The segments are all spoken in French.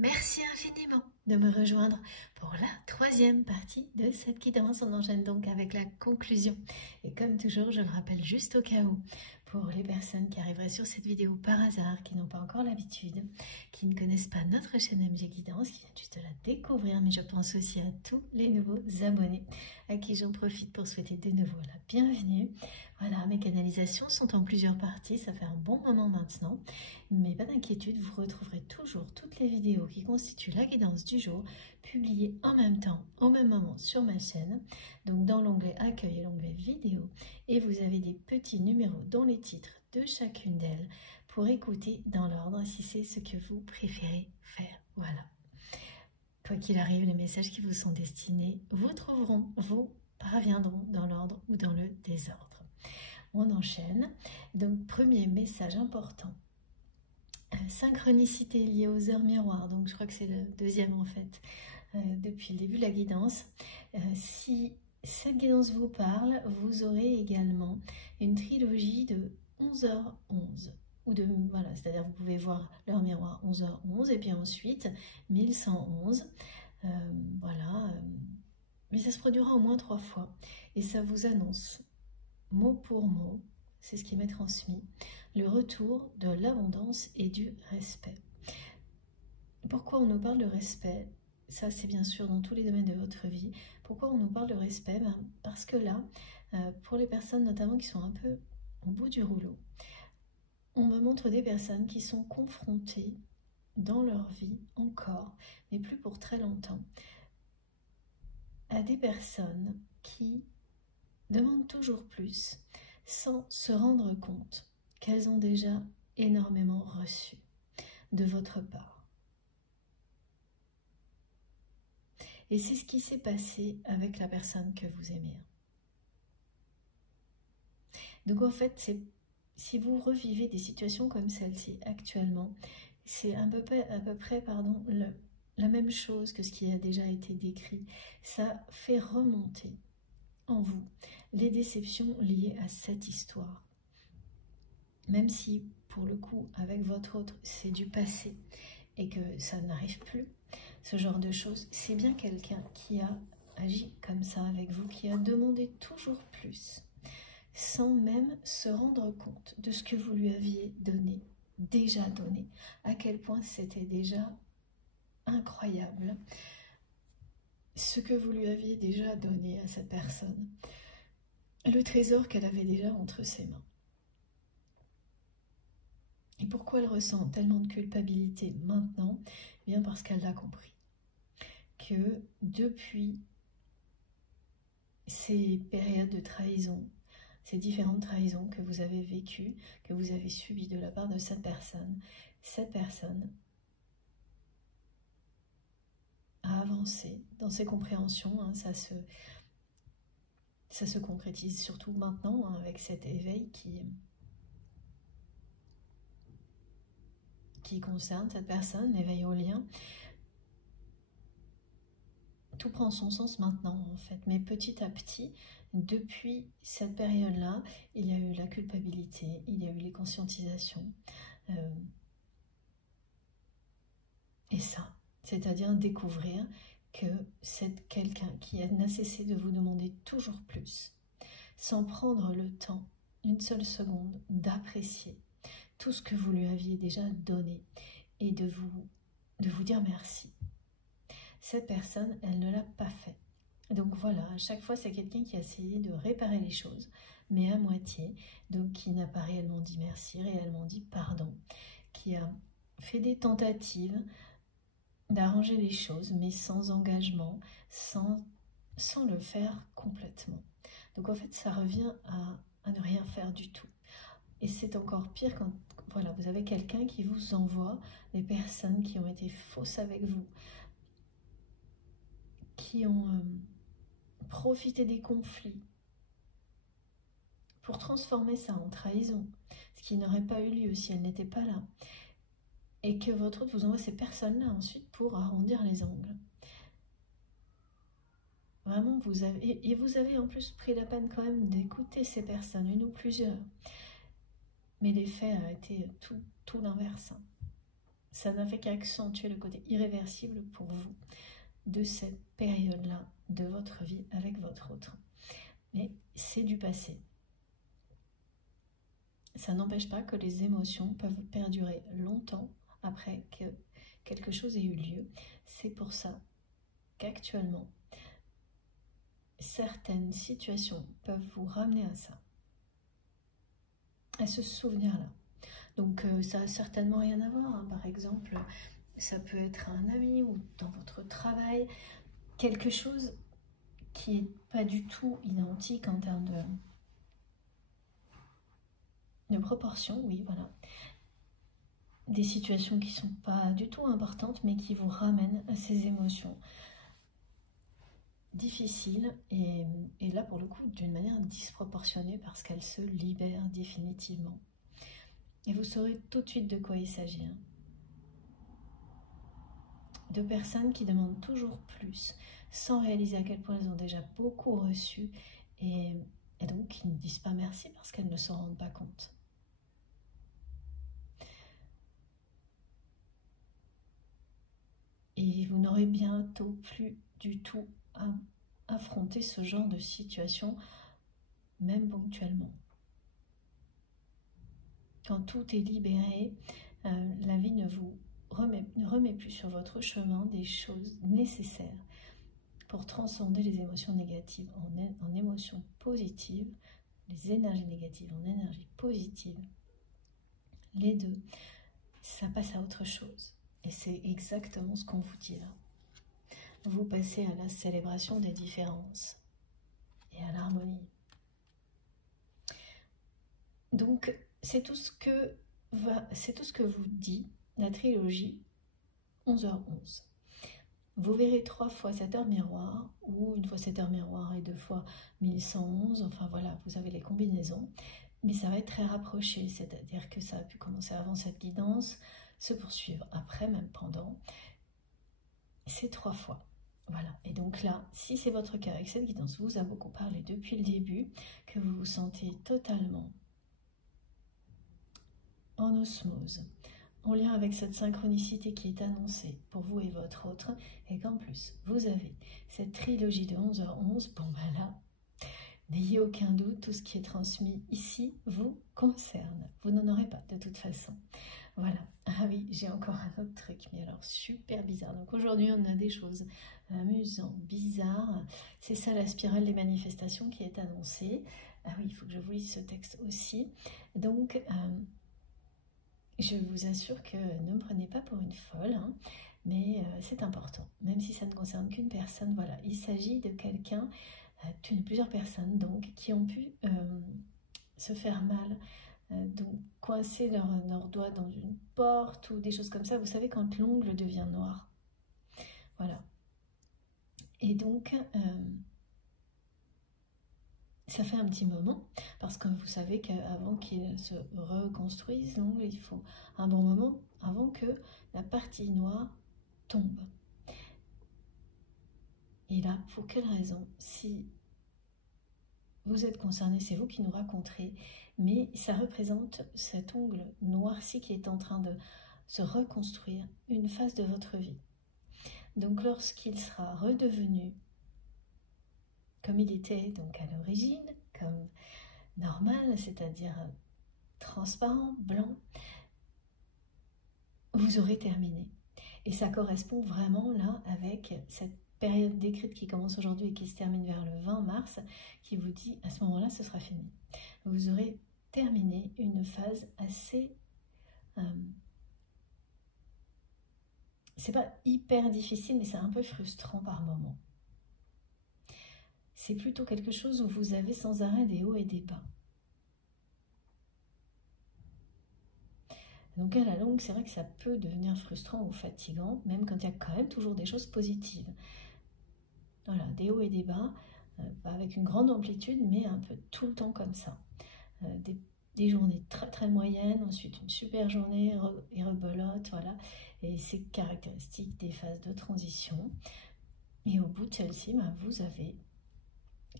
Merci infiniment de me rejoindre pour la troisième partie de cette guidance. On enchaîne donc avec la conclusion. Et comme toujours, je le rappelle juste au cas où, pour les personnes qui arriveraient sur cette vidéo par hasard, qui n'ont pas encore l'habitude, qui ne connaissent pas notre chaîne MG Guidance, qui viennent juste de la découvrir, mais je pense aussi à tous les nouveaux abonnés, à qui j'en profite pour souhaiter de nouveau la bienvenue. Voilà, mes canalisations sont en plusieurs parties, ça fait un bon moment maintenant, mais pas d'inquiétude, vous retrouverez toujours toutes les vidéos qui constituent la guidance du jour, publiées en même temps, au même moment sur ma chaîne, donc dans l'onglet accueil et l'onglet vidéo, et vous avez des petits numéros dans les titres de chacune d'elles pour écouter dans l'ordre si c'est ce que vous préférez faire. Voilà. Quoi qu'il arrive, les messages qui vous sont destinés vous trouveront, vous parviendront dans l'ordre ou dans le désordre. On enchaîne. Donc, premier message important. Synchronicité liée aux heures miroirs. Donc, je crois que c'est le deuxième en fait, depuis le début de la guidance. Si cette guidance vous parle, vous aurez également une trilogie de 11h11. Ou de, voilà, c'est-à-dire vous pouvez voir l'heure miroir 11h11 et puis ensuite 1111. Voilà. Mais ça se produira au moins 3 fois. Et ça vous annonce, mot pour mot, c'est ce qui m'est transmis, le retour de l'abondance et du respect. Pourquoi on nous parle de respect? Ça, c'est bien sûr dans tous les domaines de votre vie. Pourquoi on nous parle de respect? Parce que là, pour les personnes notamment qui sont un peu au bout du rouleau, on me montre des personnes qui sont confrontées dans leur vie encore, mais plus pour très longtemps, à des personnes qui demandent toujours plus sans se rendre compte qu'elles ont déjà énormément reçu de votre part. Et c'est ce qui s'est passé avec la personne que vous aimez. Donc en fait, si vous revivez des situations comme celle-ci actuellement, c'est à peu près la même chose que ce qui a déjà été décrit. Ça fait remonter en vous les déceptions liées à cette histoire. Même si, pour le coup, avec votre autre, c'est du passé et que ça n'arrive plus, ce genre de choses, c'est bien quelqu'un qui a agi comme ça avec vous, qui a demandé toujours plus, sans même se rendre compte de ce que vous lui aviez donné, déjà donné, à quel point c'était déjà incroyable, ce que vous lui aviez déjà donné à cette personne, le trésor qu'elle avait déjà entre ses mains. Et pourquoi elle ressent tellement de culpabilité maintenant? Eh bien parce qu'elle l'a compris. Que depuis ces périodes de trahison, ces différentes trahisons que vous avez vécues, que vous avez subies de la part de cette personne a avancé dans ses compréhensions. Hein, ça se concrétise surtout maintenant, hein, avec cet éveil qui concerne cette personne, l'éveil au lien. Tout prend son sens maintenant en fait, mais petit à petit, depuis cette période-là, il y a eu la culpabilité, il y a eu les conscientisations, et ça, c'est-à-dire découvrir que c'est quelqu'un qui n'a cessé de vous demander toujours plus, sans prendre le temps, une seule seconde, d'apprécier tout ce que vous lui aviez déjà donné et de vous dire merci. Cette personne, elle ne l'a pas fait. Donc voilà, à chaque fois, c'est quelqu'un qui a essayé de réparer les choses, mais à moitié, donc qui n'a pas réellement dit merci, réellement dit pardon, qui a fait des tentatives d'arranger les choses, mais sans engagement, sans le faire complètement. Donc en fait, ça revient à ne rien faire du tout. Et c'est encore pire quand voilà, vous avez quelqu'un qui vous envoie des personnes qui ont été fausses avec vous, qui ont profité des conflits pour transformer ça en trahison, ce qui n'aurait pas eu lieu si elle n'était pas là, et que votre autre vous envoie ces personnes-là ensuite pour arrondir les angles. Vraiment, vous avez en plus pris la peine quand même d'écouter ces personnes, une ou plusieurs, mais l'effet a été tout l'inverse. Ça n'a fait qu'accentuer le côté irréversible pour vous de cette période-là de votre vie avec votre autre. Mais c'est du passé. Ça n'empêche pas que les émotions peuvent perdurer longtemps après que quelque chose ait eu lieu. C'est pour ça qu'actuellement, certaines situations peuvent vous ramener à ça, à ce souvenir-là. Donc ça n'a certainement rien à voir, hein. Par exemple, ça peut être un ami ou dans votre travail, quelque chose qui n'est pas du tout identique en termes de proportion, oui, voilà. Des situations qui ne sont pas du tout importantes, mais qui vous ramènent à ces émotions difficiles, et là, pour le coup, d'une manière disproportionnée, parce qu'elles se libèrent définitivement. Et vous saurez tout de suite de quoi il s'agit. Hein. De personnes qui demandent toujours plus, sans réaliser à quel point elles ont déjà beaucoup reçu, et donc qui ne disent pas merci parce qu'elles ne s'en rendent pas compte. Et vous n'aurez bientôt plus du tout à affronter ce genre de situation, même ponctuellement. Quand tout est libéré, la vie ne vous remet plus sur votre chemin des choses nécessaires pour transcender les émotions négatives en émotions positives, les énergies négatives en énergie positive. Les deux, ça passe à autre chose. Et c'est exactement ce qu'on vous dit là. Vous passez à la célébration des différences et à l'harmonie. Donc, c'est tout ce que vous dit la trilogie 11h11. Vous verrez 3 fois cette heure miroir, ou une fois cette heure miroir et 2 fois 1111, enfin voilà, vous avez les combinaisons, mais ça va être très rapproché, c'est-à-dire que ça a pu commencer avant cette guidance, se poursuivre après, même pendant, c'est 3 fois. Voilà, et donc là, si c'est votre cas avec cette guidance, vous a beaucoup parlé depuis le début, que vous vous sentez totalement en osmose, en lien avec cette synchronicité qui est annoncée pour vous et votre autre, et qu'en plus, vous avez cette trilogie de 11h11, bon ben là, n'ayez aucun doute, tout ce qui est transmis ici vous concerne. Vous n'en aurez pas de toute façon. Voilà. Ah oui, j'ai encore un autre truc, mais alors super bizarre. Donc aujourd'hui, on a des choses amusantes, bizarres. C'est ça la spirale des manifestations qui est annoncée. Ah oui, il faut que je vous lise ce texte aussi. Donc, je vous assure que ne me prenez pas pour une folle, hein, mais c'est important. Même si ça ne concerne qu'une personne, voilà. Il s'agit de quelqu'un, plusieurs personnes donc, qui ont pu se faire mal, donc coincer leur doigt dans une porte ou des choses comme ça. Vous savez, quand l'ongle devient noir. Voilà. Et donc, ça fait un petit moment, parce que vous savez qu'avant qu'il se reconstruise, l'ongle, il faut un bon moment avant que la partie noire tombe. Et là, pour quelle raison? Si vous êtes concerné, c'est vous qui nous raconterez, mais ça représente cet ongle noirci qui est en train de se reconstruire une phase de votre vie. Donc lorsqu'il sera redevenu comme il était donc à l'origine, comme normal, c'est-à-dire transparent, blanc, vous aurez terminé. Et ça correspond vraiment là avec cette période décrite qui commence aujourd'hui et qui se termine vers le 20 mars, qui vous dit à ce moment-là, ce sera fini. Vous aurez terminé une phase assez... c'est pas hyper difficile, mais c'est un peu frustrant par moment. C'est plutôt quelque chose où vous avez sans arrêt des hauts et des bas. Donc à la longue, c'est vrai que ça peut devenir frustrant ou fatigant, même quand il y a quand même toujours des choses positives. Voilà, des hauts et des bas, avec une grande amplitude, mais un peu tout le temps comme ça. Des journées très très moyennes, ensuite une super journée et rebelote, voilà. Et c'est caractéristique des phases de transition. Et au bout de celle-ci, vous avez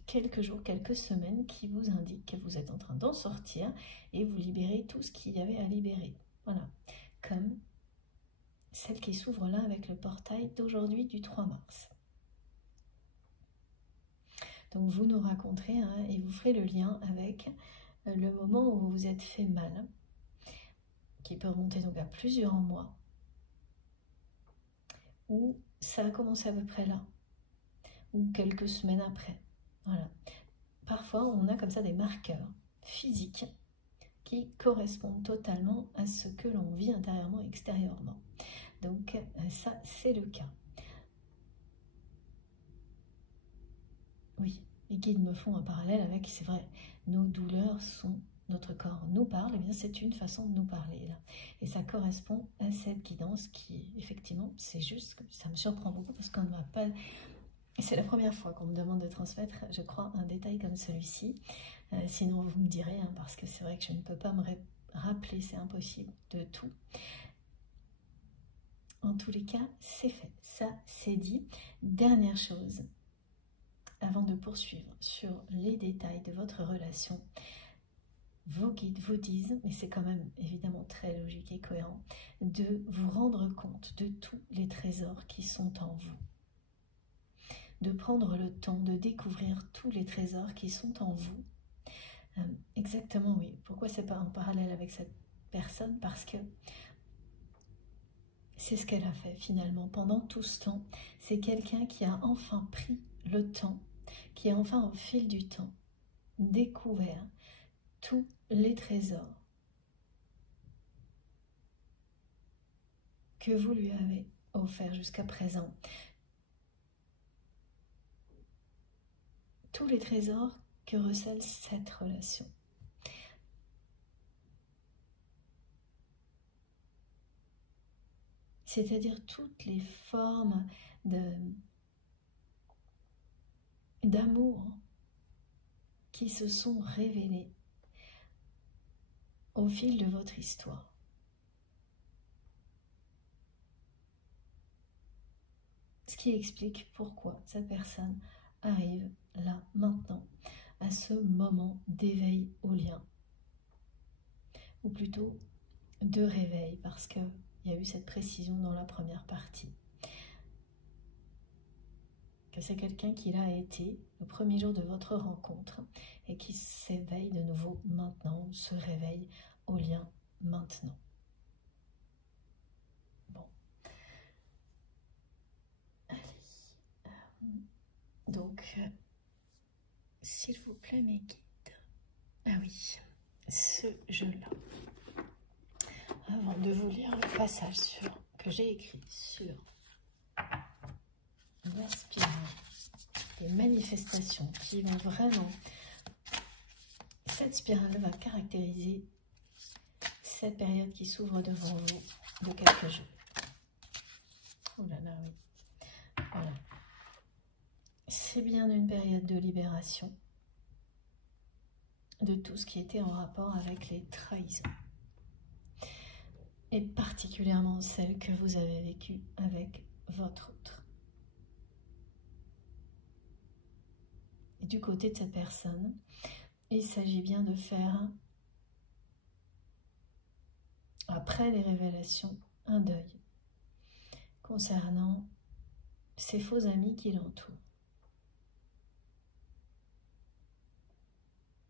quelques jours, quelques semaines qui vous indiquent que vous êtes en train d'en sortir et vous libérez tout ce qu'il y avait à libérer. Voilà, comme celle qui s'ouvre là avec le portail d'aujourd'hui du 3 mars. Donc vous nous raconterez hein, et vous ferez le lien avec le moment où vous vous êtes fait mal, qui peut remonter donc à plusieurs mois, où ça a commencé à peu près là, ou quelques semaines après. Voilà. Parfois, on a comme ça des marqueurs physiques qui correspondent totalement à ce que l'on vit intérieurement et extérieurement. Donc ça, c'est le cas. Oui, les guides me font un parallèle avec, c'est vrai, nos douleurs sont, notre corps nous parle, et bien c'est une façon de nous parler là. Et ça correspond à cette guidance qui, effectivement, c'est juste que ça me surprend beaucoup parce qu'on ne m'a pas... C'est la première fois qu'on me demande de transmettre, je crois, un détail comme celui-ci. Sinon, vous me direz, hein, parce que c'est vrai que je ne peux pas me rappeler, c'est impossible, de tout. En tous les cas, c'est fait. Ça, c'est dit. Dernière chose, avant de poursuivre sur les détails de votre relation, vos guides vous disent, mais c'est quand même évidemment très logique et cohérent, de vous rendre compte de tous les trésors qui sont en vous. De prendre le temps de découvrir tous les trésors qui sont en vous. Exactement, oui. Pourquoi c'est pas en parallèle avec cette personne? Parce que c'est ce qu'elle a fait finalement pendant tout ce temps. C'est quelqu'un qui a enfin pris le temps, qui a enfin au fil du temps découvert tous les trésors que vous lui avez offerts jusqu'à présent. Tous les trésors que recèle cette relation. C'est-à-dire toutes les formes d'amour qui se sont révélées au fil de votre histoire. Ce qui explique pourquoi cette personne arrive là, maintenant, à ce moment d'éveil au lien. Ou plutôt de réveil, parce qu'il y a eu cette précision dans la première partie. Que c'est quelqu'un qui l'a été le premier jour de votre rencontre et qui s'éveille de nouveau maintenant, ou se réveille au lien maintenant. Bon. Allez. Donc, s'il vous plaît, mes guides. Ah oui, ce jeu-là. Avant de vous lire le passage que j'ai écrit sur la spirale, les manifestations qui vont vraiment... Cette spirale va caractériser cette période qui s'ouvre devant vous de quelques jours. Oh là là, oui. Voilà. C'est bien une période de libération de tout ce qui était en rapport avec les trahisons. Et particulièrement celle que vous avez vécue avec votre autre. Et du côté de cette personne, il s'agit bien de faire, après les révélations, un deuil concernant ces faux amis qui l'entourent.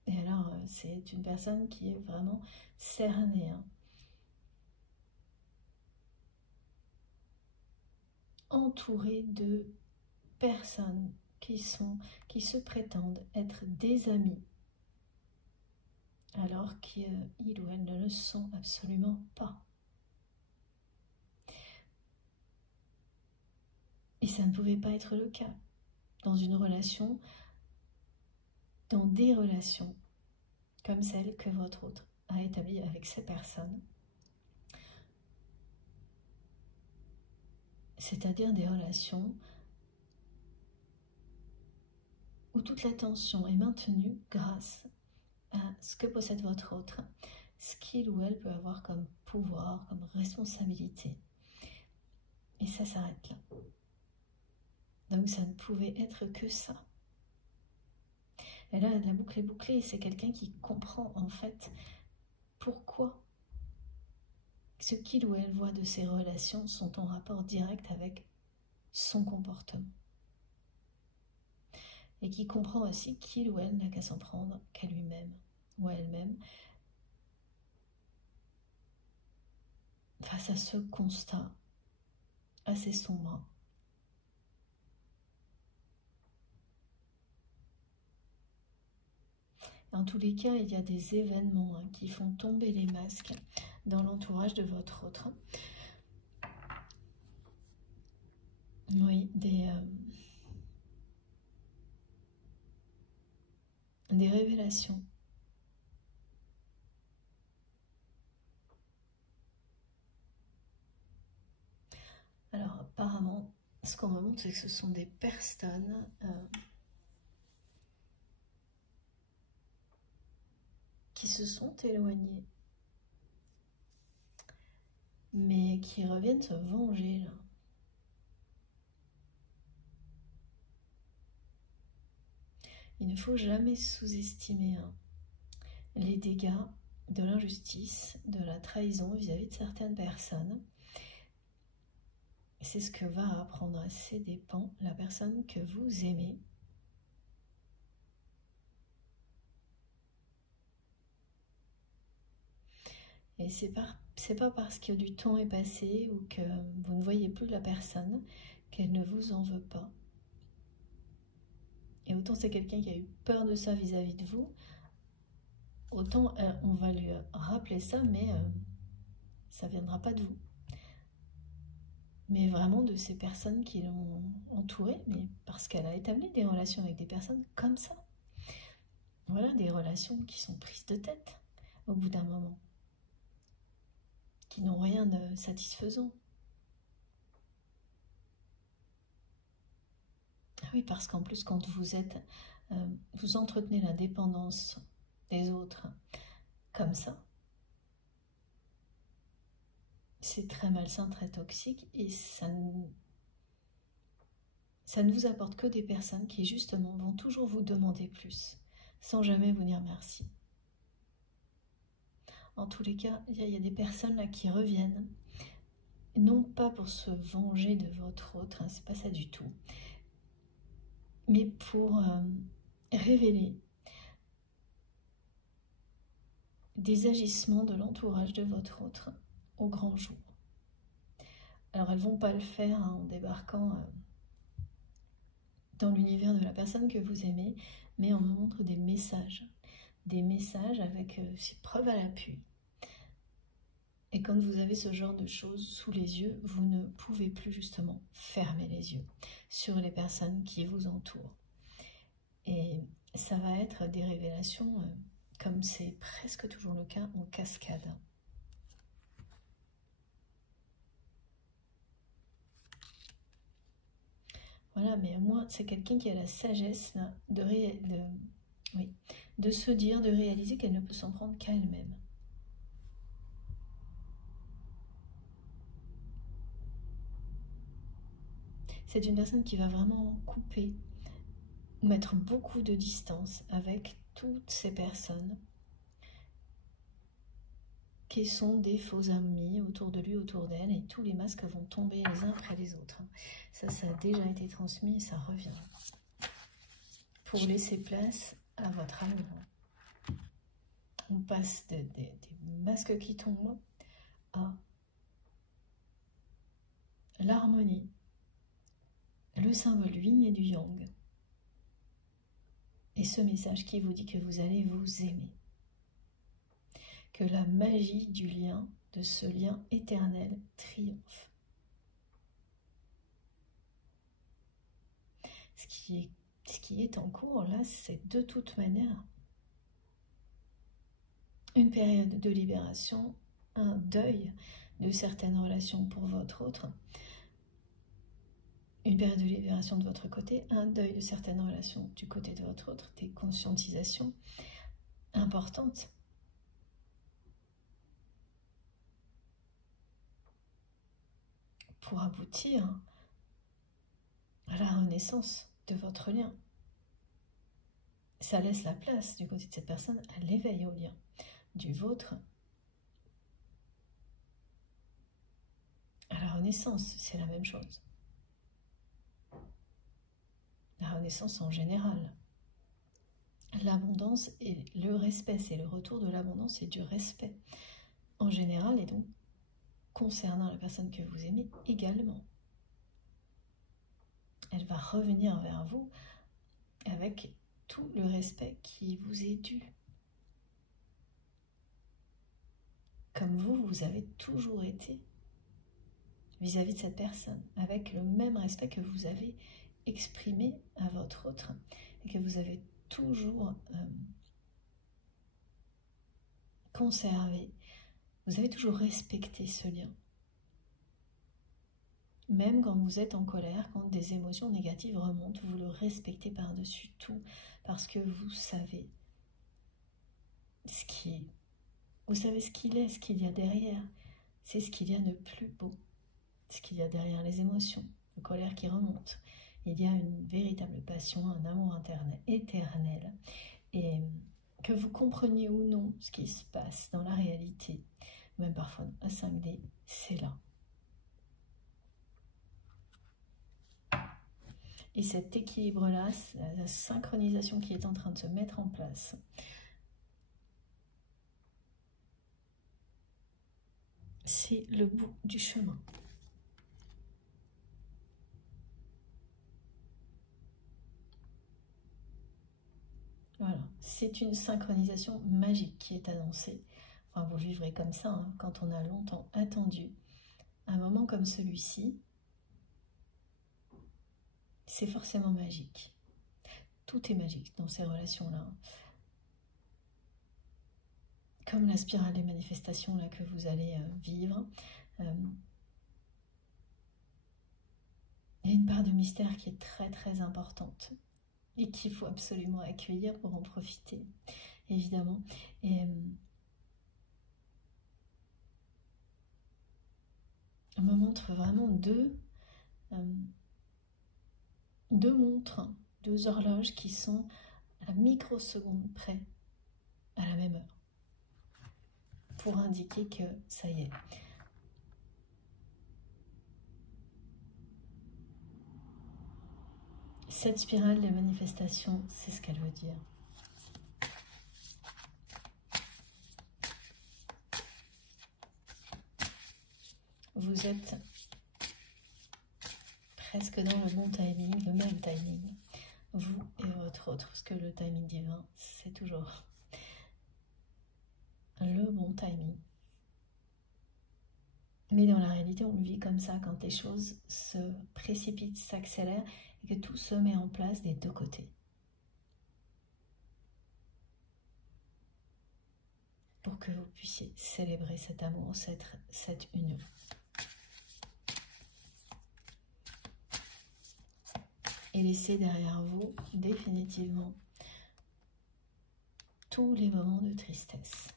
Et alors, c'est une personne qui est vraiment cernée, hein. Entourée de personnes qui se prétendent être des amis, alors qu'il ou elle ne le sont absolument pas. Et ça ne pouvait pas être le cas dans une relation, dans des relations comme celle que votre autre a établie avec ces personnes. C'est-à-dire des relations où toute l'attention est maintenue grâce à ce que possède votre autre, ce qu'il ou elle peut avoir comme pouvoir, comme responsabilité. Et ça s'arrête là. Donc ça ne pouvait être que ça. Et là, la boucle est bouclée, c'est quelqu'un qui comprend en fait pourquoi ce qu'il ou elle voit de ses relations sont en rapport direct avec son comportement. Et qui comprend aussi qu'il ou elle n'a qu'à s'en prendre qu'à lui-même ou à elle-même face à ce constat assez sombre. Dans tous les cas, il y a des événements qui font tomber les masques dans l'entourage de votre autre. Oui, des révélations. Alors apparemment, ce qu'on me montre, c'est que ce sont des personnes qui se sont éloignées, mais qui reviennent se venger là. Il ne faut jamais sous-estimer les dégâts de l'injustice, de la trahison vis-à-vis de certaines personnes. C'est ce que va apprendre à ses dépens la personne que vous aimez. Et c'est pas parce que du temps est passé ou que vous ne voyez plus la personne qu'elle ne vous en veut pas. Et autant c'est quelqu'un qui a eu peur de ça vis-à-vis de vous, autant on va lui rappeler ça, mais ça ne viendra pas de vous. Mais vraiment de ces personnes qui l'ont entourée, mais parce qu'elle a établi des relations avec des personnes comme ça. Voilà, des relations qui sont prises de tête au bout d'un moment, qui n'ont rien de satisfaisant. Oui, parce qu'en plus, quand vous entretenez la dépendance des autres comme ça, c'est très malsain, très toxique, et ça ne vous apporte que des personnes qui, justement, vont toujours vous demander plus, sans jamais vous dire merci. En tous les cas, il y a des personnes là qui reviennent, non pas pour se venger de votre autre, c'est pas ça du tout, mais pour révéler des agissements de l'entourage de votre autre au grand jour. Alors elles ne vont pas le faire en débarquant dans l'univers de la personne que vous aimez, mais on me montre des messages avec ces preuves à l'appui. Et quand vous avez ce genre de choses sous les yeux, vous ne pouvez plus justement fermer les yeux sur les personnes qui vous entourent. Et ça va être des révélations, comme c'est presque toujours le cas, en cascade. Voilà, mais au moins, c'est quelqu'un qui a la sagesse là, de se dire, de réaliser qu'elle ne peut s'en prendre qu'à elle-même. C'est une personne qui va vraiment couper, mettre beaucoup de distance avec toutes ces personnes qui sont des faux amis autour de lui, autour d'elle, et tous les masques vont tomber les uns après les autres. Ça a déjà été transmis et ça revient. Pour laisser place à votre amour. On passe des masques qui tombent à l'harmonie, le symbole du yin et du yang. Et ce message qui vous dit que vous allez vous aimer. Que la magie du lien, de ce lien éternel, triomphe. Ce qui est en cours, là, c'est de toute manière une période de libération, un deuil de certaines relations pour votre autre, une période de libération de votre côté, un deuil de certaines relations du côté de votre autre, des conscientisations importantes. Pour aboutir à la renaissance de votre lien. Ça laisse la place du côté de cette personne à l'éveil au lien. Du vôtre, la renaissance, c'est la même chose. La renaissance en général. L'abondance et le respect, c'est le retour de l'abondance et du respect en général, et donc concernant la personne que vous aimez également. Elle va revenir vers vous avec tout le respect qui vous est dû. Comme vous avez toujours été vis-à-vis de cette personne, avec le même respect que vous avez exprimé à votre autre, et que vous avez toujours conservé. Vous avez toujours respecté ce lien. Même quand vous êtes en colère, quand des émotions négatives remontent, vous le respectez par-dessus tout, parce que vous savez ce qui est. Vous savez ce qu'il est, ce qu'il y a derrière. C'est ce qu'il y a de plus beau. Ce qu'il y a derrière les émotions, de colère qui remontent. Il y a une véritable passion, un amour éternel. Et que vous compreniez ou non ce qui se passe dans la réalité, même parfois à 5D, c'est là. Et cet équilibre-là, la synchronisation qui est en train de se mettre en place, c'est le bout du chemin. Voilà, c'est une synchronisation magique qui est annoncée. Enfin, vous vivrez comme ça, hein, quand on a longtemps attendu un moment comme celui-ci. C'est forcément magique. Tout est magique dans ces relations-là. Comme la spirale des manifestations là, que vous allez vivre. Il y a une part de mystère qui est très très importante et qu'il faut absolument accueillir pour en profiter, évidemment. Et on me montre vraiment deux montres, deux horloges qui sont à la microseconde près, à la même heure, pour indiquer que ça y est. Cette spirale des manifestations, c'est ce qu'elle veut dire. Vous êtes presque dans le bon timing, le même timing, vous et votre autre, parce que le timing divin, c'est toujours le bon timing. Mais dans la réalité, on le vit comme ça, quand les choses se précipitent, s'accélèrent, et que tout se met en place des deux côtés. Pour que vous puissiez célébrer cet amour, cette union. Et laisser derrière vous définitivement tous les moments de tristesse.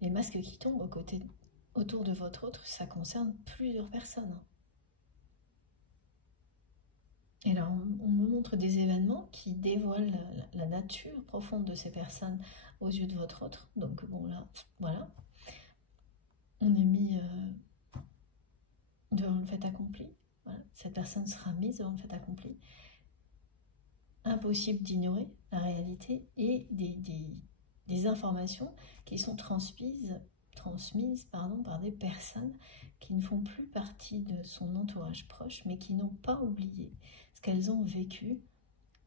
Les masques qui tombent autour de votre autre, ça concerne plusieurs personnes. Et là, on me montre des événements qui dévoilent la nature profonde de ces personnes aux yeux de votre autre. Donc bon là, voilà. On est mis devant le fait accompli. Voilà. Cette personne sera mise devant le fait accompli. Impossible d'ignorer la réalité et des informations qui sont transmises par des personnes qui ne font plus partie de son entourage proche, mais qui n'ont pas oublié ce qu'elles ont vécu,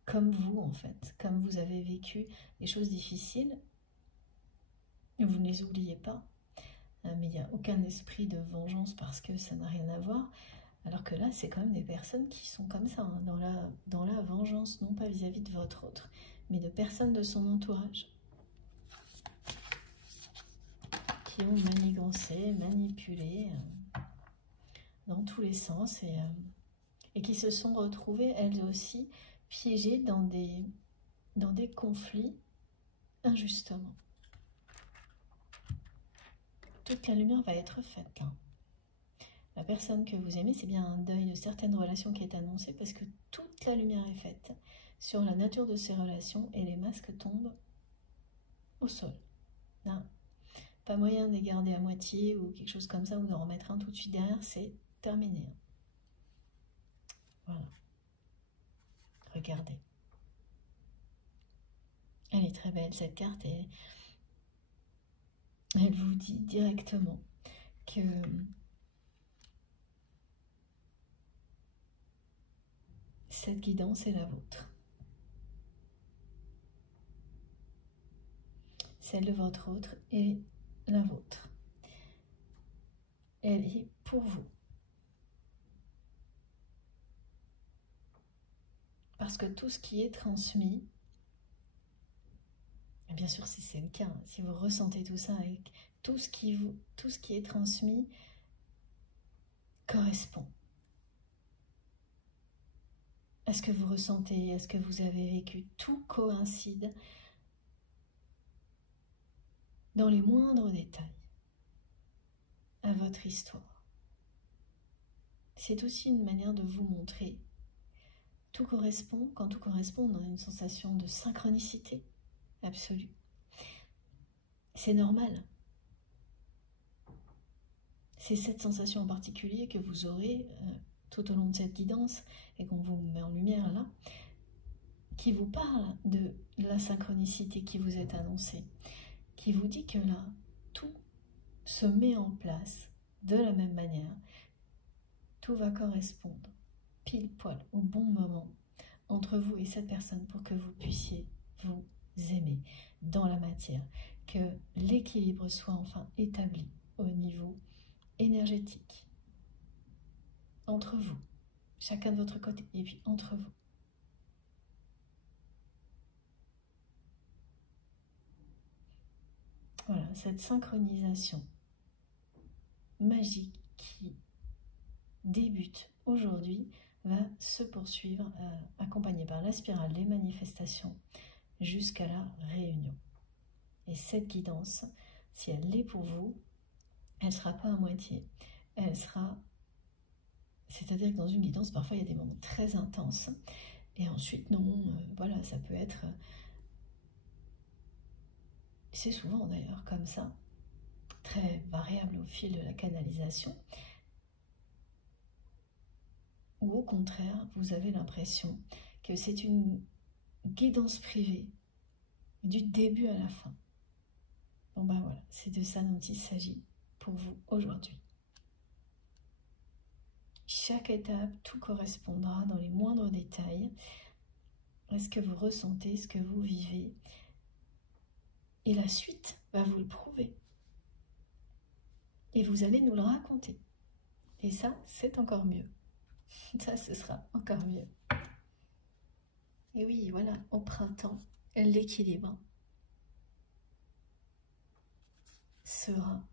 comme vous en fait, comme vous avez vécu des choses difficiles, vous ne les oubliez pas, mais il n'y a aucun esprit de vengeance parce que ça n'a rien à voir, alors que là c'est quand même des personnes qui sont comme ça, hein, dans la vengeance, non pas vis-à-vis de votre autre, mais de personnes de son entourage, qui ont manigancé, manipulé dans tous les sens et qui se sont retrouvées elles aussi piégées dans des conflits injustement. Toute la lumière va être faite là. la personne que vous aimez, c'est bien un deuil de certaines relations qui est annoncé parce que toute la lumière est faite sur la nature de ces relations et les masques tombent au sol. Hein. Pas moyen de les garder à moitié ou quelque chose comme ça ou d'en remettre un tout de suite derrière, c'est terminé. Voilà. Regardez. Elle est très belle cette carte et elle vous dit directement que cette guidance est la vôtre. Celle de votre autre est la vôtre. Elle est pour vous. Parce que tout ce qui est transmis, et bien sûr si c'est le cas, si vous ressentez tout ça, avec tout ce qui est transmis correspond à ce que vous ressentez, à ce que vous avez vécu. Tout coïncide dans les moindres détails à votre histoire. C'est aussi une manière de vous montrer. Tout correspond, quand tout correspond, on a une sensation de synchronicité absolue. C'est normal. C'est cette sensation en particulier que vous aurez tout au long de cette guidance et qu'on vous met en lumière là, qui vous parle de la synchronicité qui vous est annoncée, qui vous dit que là, tout se met en place de la même manière. Tout va correspondre pile poil au bon moment entre vous et cette personne pour que vous puissiez vous aimer dans la matière, que l'équilibre soit enfin établi au niveau énergétique entre vous, chacun de votre côté et puis entre vous. Voilà, cette synchronisation magique qui débute aujourd'hui va se poursuivre, accompagnée par la spirale des manifestations jusqu'à la réunion. Et cette guidance, si elle l'est pour vous, elle ne sera pas à moitié. Elle sera... C'est-à-dire que dans une guidance, parfois il y a des moments très intenses. Et ensuite, non, voilà, ça peut être... C'est souvent d'ailleurs comme ça, très variable au fil de la canalisation. Ou au contraire, vous avez l'impression que c'est une guidance privée du début à la fin. Bon ben voilà, c'est de ça dont il s'agit pour vous aujourd'hui. Chaque étape, tout correspondra dans les moindres détails à ce que vous ressentez, ce que vous vivez. Et la suite va vous le prouver. Et vous allez nous le raconter. Et ça, c'est encore mieux. Ça, ce sera encore mieux. Et oui, voilà, au printemps, l'équilibre sera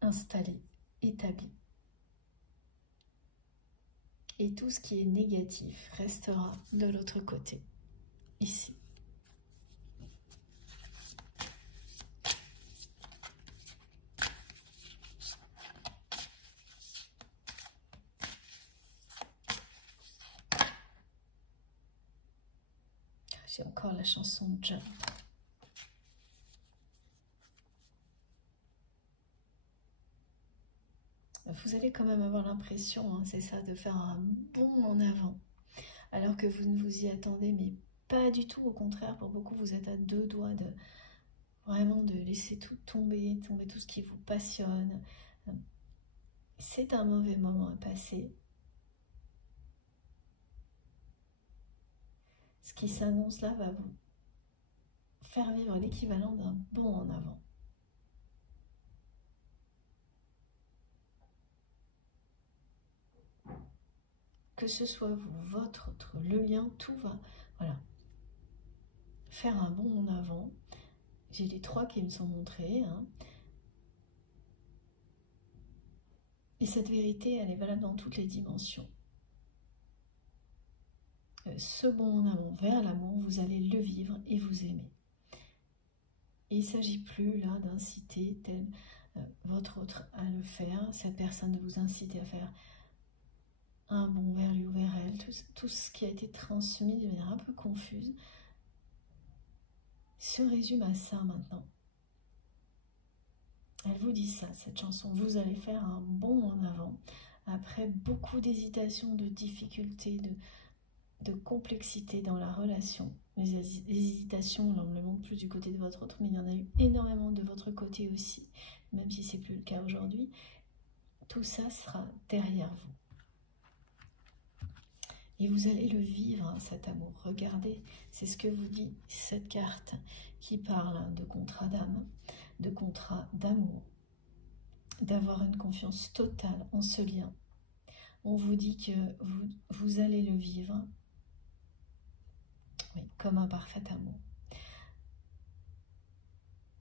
installé, établi. Et tout ce qui est négatif restera de l'autre côté, ici. J'ai encore la chanson Jump. Vous allez quand même avoir l'impression, hein, c'est ça, de faire un bond en avant, alors que vous ne vous y attendez, mais pas du tout. Au contraire, pour beaucoup, vous êtes à deux doigts de vraiment de laisser tout tomber, tomber tout ce qui vous passionne. C'est un mauvais moment à passer. Ce qui s'annonce là va vous faire vivre l'équivalent d'un bond en avant. Que ce soit vous, votre autre, le lien, tout va, voilà, faire un bond en avant. J'ai les trois qui me sont montrés. Hein. Et cette vérité, elle est valable dans toutes les dimensions. Ce bond en avant vers l'amour, vous allez le vivre et vous aimer. Et il ne s'agit plus là d'inciter tel votre autre à le faire, cette personne vous incite à faire un bond vers lui ou vers elle, tout ce qui a été transmis de manière un peu confuse se résume à ça maintenant. Elle vous dit ça, cette chanson. Vous allez faire un bond en avant après beaucoup d'hésitation, de difficultés, de complexité dans la relation. Les hésitations, là on le montre plus du côté de votre autre, mais il y en a eu énormément de votre côté aussi, même si c'est plus le cas aujourd'hui. Tout ça sera derrière vous. Et vous allez le vivre, cet amour. Regardez, c'est ce que vous dit cette carte qui parle de contrat d'âme, de contrat d'amour, d'avoir une confiance totale en ce lien. On vous dit que vous allez le vivre, oui, comme un parfait amour.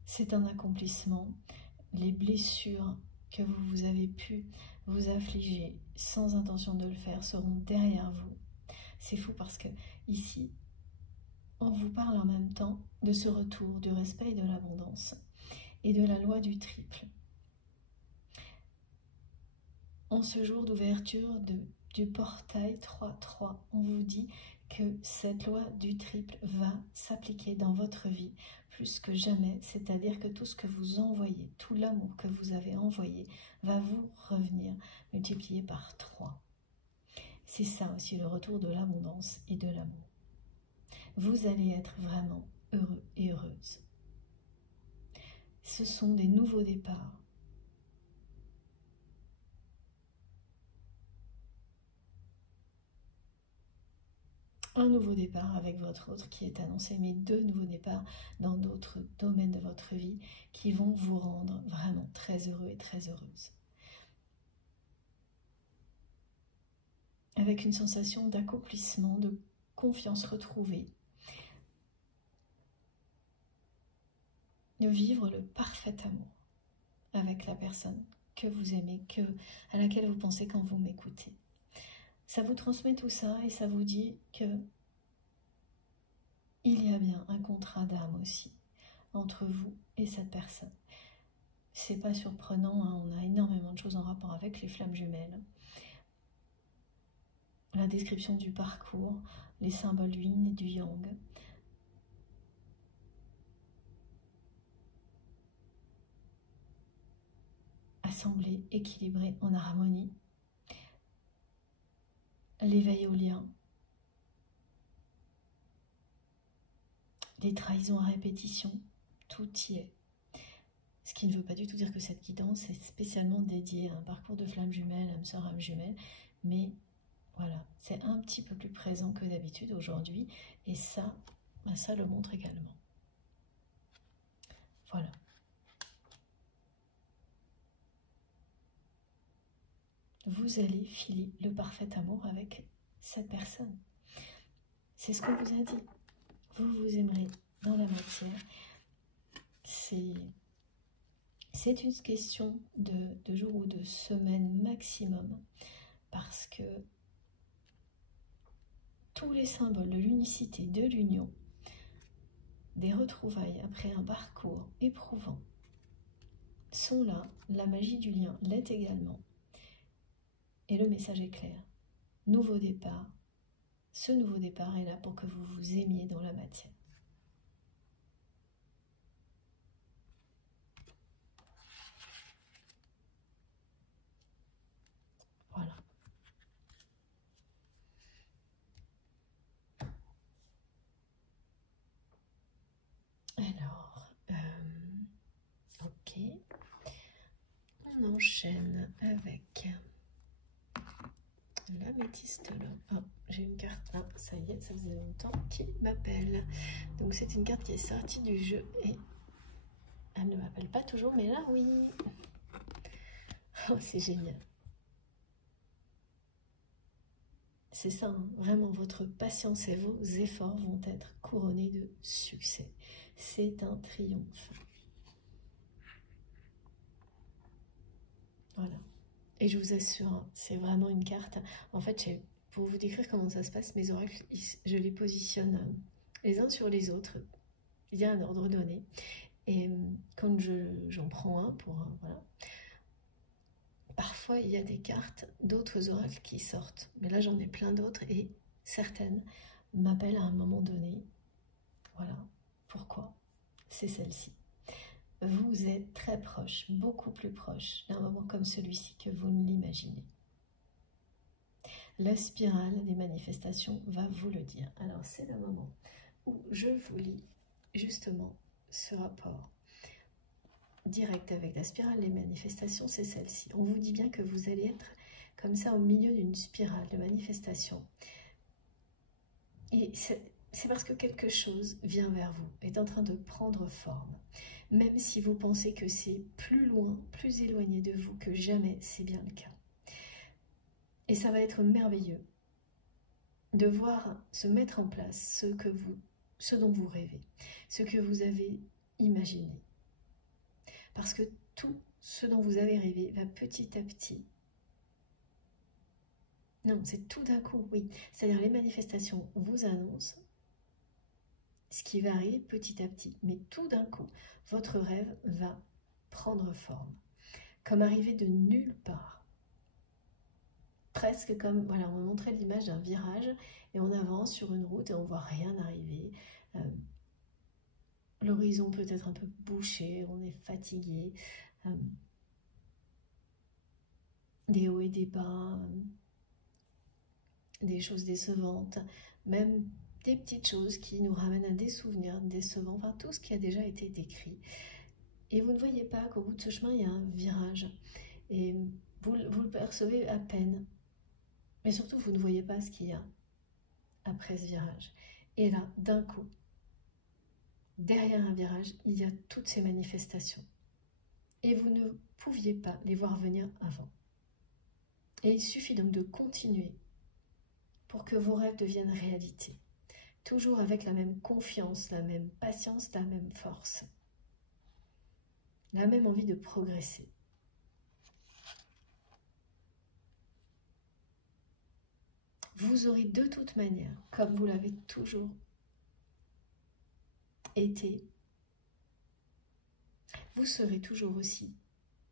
C'est un accomplissement. Les blessures que vous avez pu vous affliger sans intention de le faire seront derrière vous. C'est fou parce que ici, on vous parle en même temps de ce retour, du respect et de l'abondance et de la loi du triple. En ce jour d'ouverture du portail 3.3, on vous dit que cette loi du triple va s'appliquer dans votre vie plus que jamais, c'est-à-dire que tout ce que vous envoyez, tout l'amour que vous avez envoyé va vous revenir multiplié par 3. C'est ça aussi le retour de l'abondance et de l'amour. Vous allez être vraiment heureux et heureuse. Ce sont des nouveaux départs. Un nouveau départ avec votre autre qui est annoncé, mais 2 nouveaux départs dans d'autres domaines de votre vie qui vont vous rendre vraiment très heureux et très heureuse. Avec une sensation d'accomplissement, de confiance retrouvée, de vivre le parfait amour avec la personne que vous aimez, à laquelle vous pensez quand vous m'écoutez. Ça vous transmet tout ça et ça vous dit que il y a bien un contrat d'âme aussi entre vous et cette personne. C'est pas surprenant, hein, on a énormément de choses en rapport avec les flammes jumelles. La description du parcours, les symboles du yin et du yang. Assemblés, équilibrés, en harmonie. L'éveil au lien. Les trahisons à répétition, tout y est. Ce qui ne veut pas du tout dire que cette guidance est spécialement dédiée à un parcours de flammes jumelles, âme sœur, âme jumelle, mais voilà, c'est un petit peu plus présent que d'habitude aujourd'hui, et ça, ça le montre également. Voilà. Vous allez filer le parfait amour avec cette personne. C'est ce qu'on vous a dit. Vous vous aimerez dans la matière. C'est une question de jours ou de semaines maximum, parce que tous les symboles de l'unicité, de l'union, des retrouvailles après un parcours éprouvant sont là. La magie du lien l'est également. Et le message est clair. Nouveau départ. Ce nouveau départ est là pour que vous vous aimiez dans la matière. Voilà. Alors, ok. On enchaîne avec l'améthyste là. Oh, j'ai une carte. Ah, ça y est, ça faisait longtemps qu'il m'appelle. Donc c'est une carte qui est sortie du jeu et elle ne m'appelle pas toujours, mais là oui. Oh, c'est génial. C'est ça, hein, vraiment, votre patience et vos efforts vont être couronnés de succès. C'est un triomphe. Voilà. Et je vous assure, hein, c'est vraiment une carte. En fait, pour vous décrire comment ça se passe, mes oracles, je les positionne les uns sur les autres. Il y a un ordre donné. Et quand j'en prends un pour un, voilà, parfois il y a des cartes d'autres oracles qui sortent. Mais là j'en ai plein d'autres et certaines m'appellent à un moment donné. Voilà. Pourquoi? C'est celle-ci. Vous êtes très proche, beaucoup plus proche d'un moment comme celui-ci que vous ne l'imaginez. La spirale des manifestations va vous le dire. Alors c'est le moment où je vous lis justement ce rapport direct avec la spirale des manifestations, c'est celle-ci. On vous dit bien que vous allez être comme ça au milieu d'une spirale de manifestation. Et c'est parce que quelque chose vient vers vous, est en train de prendre forme. Même si vous pensez que c'est plus loin, plus éloigné de vous que jamais, c'est bien le cas. Et ça va être merveilleux de voir se mettre en place ce dont vous rêvez, ce que vous avez imaginé. Parce que tout ce dont vous avez rêvé va petit à petit. Non, c'est tout d'un coup, oui. C'est-à-dire les manifestations vous annoncent ce qui va arriver petit à petit. Mais tout d'un coup, votre rêve va prendre forme. Comme arrivé de nulle part. Presque comme, voilà, on m'a montré l'image d'un virage et on avance sur une route et on ne voit rien arriver. L'horizon peut être un peu bouché, on est fatigué. Des hauts et des bas, des choses décevantes, même des petites choses qui nous ramènent à des souvenirs décevants, enfin tout ce qui a déjà été décrit. Et vous ne voyez pas qu'au bout de ce chemin, il y a un virage. Et vous le percevez à peine. Mais surtout, vous ne voyez pas ce qu'il y a après ce virage. Et là, d'un coup, derrière un virage, il y a toutes ces manifestations. Et vous ne pouviez pas les voir venir avant. Et il suffit donc de continuer pour que vos rêves deviennent réalité. Toujours avec la même confiance, la même patience, la même force. La même envie de progresser. Vous aurez de toute manière, comme vous l'avez toujours été, vous serez toujours aussi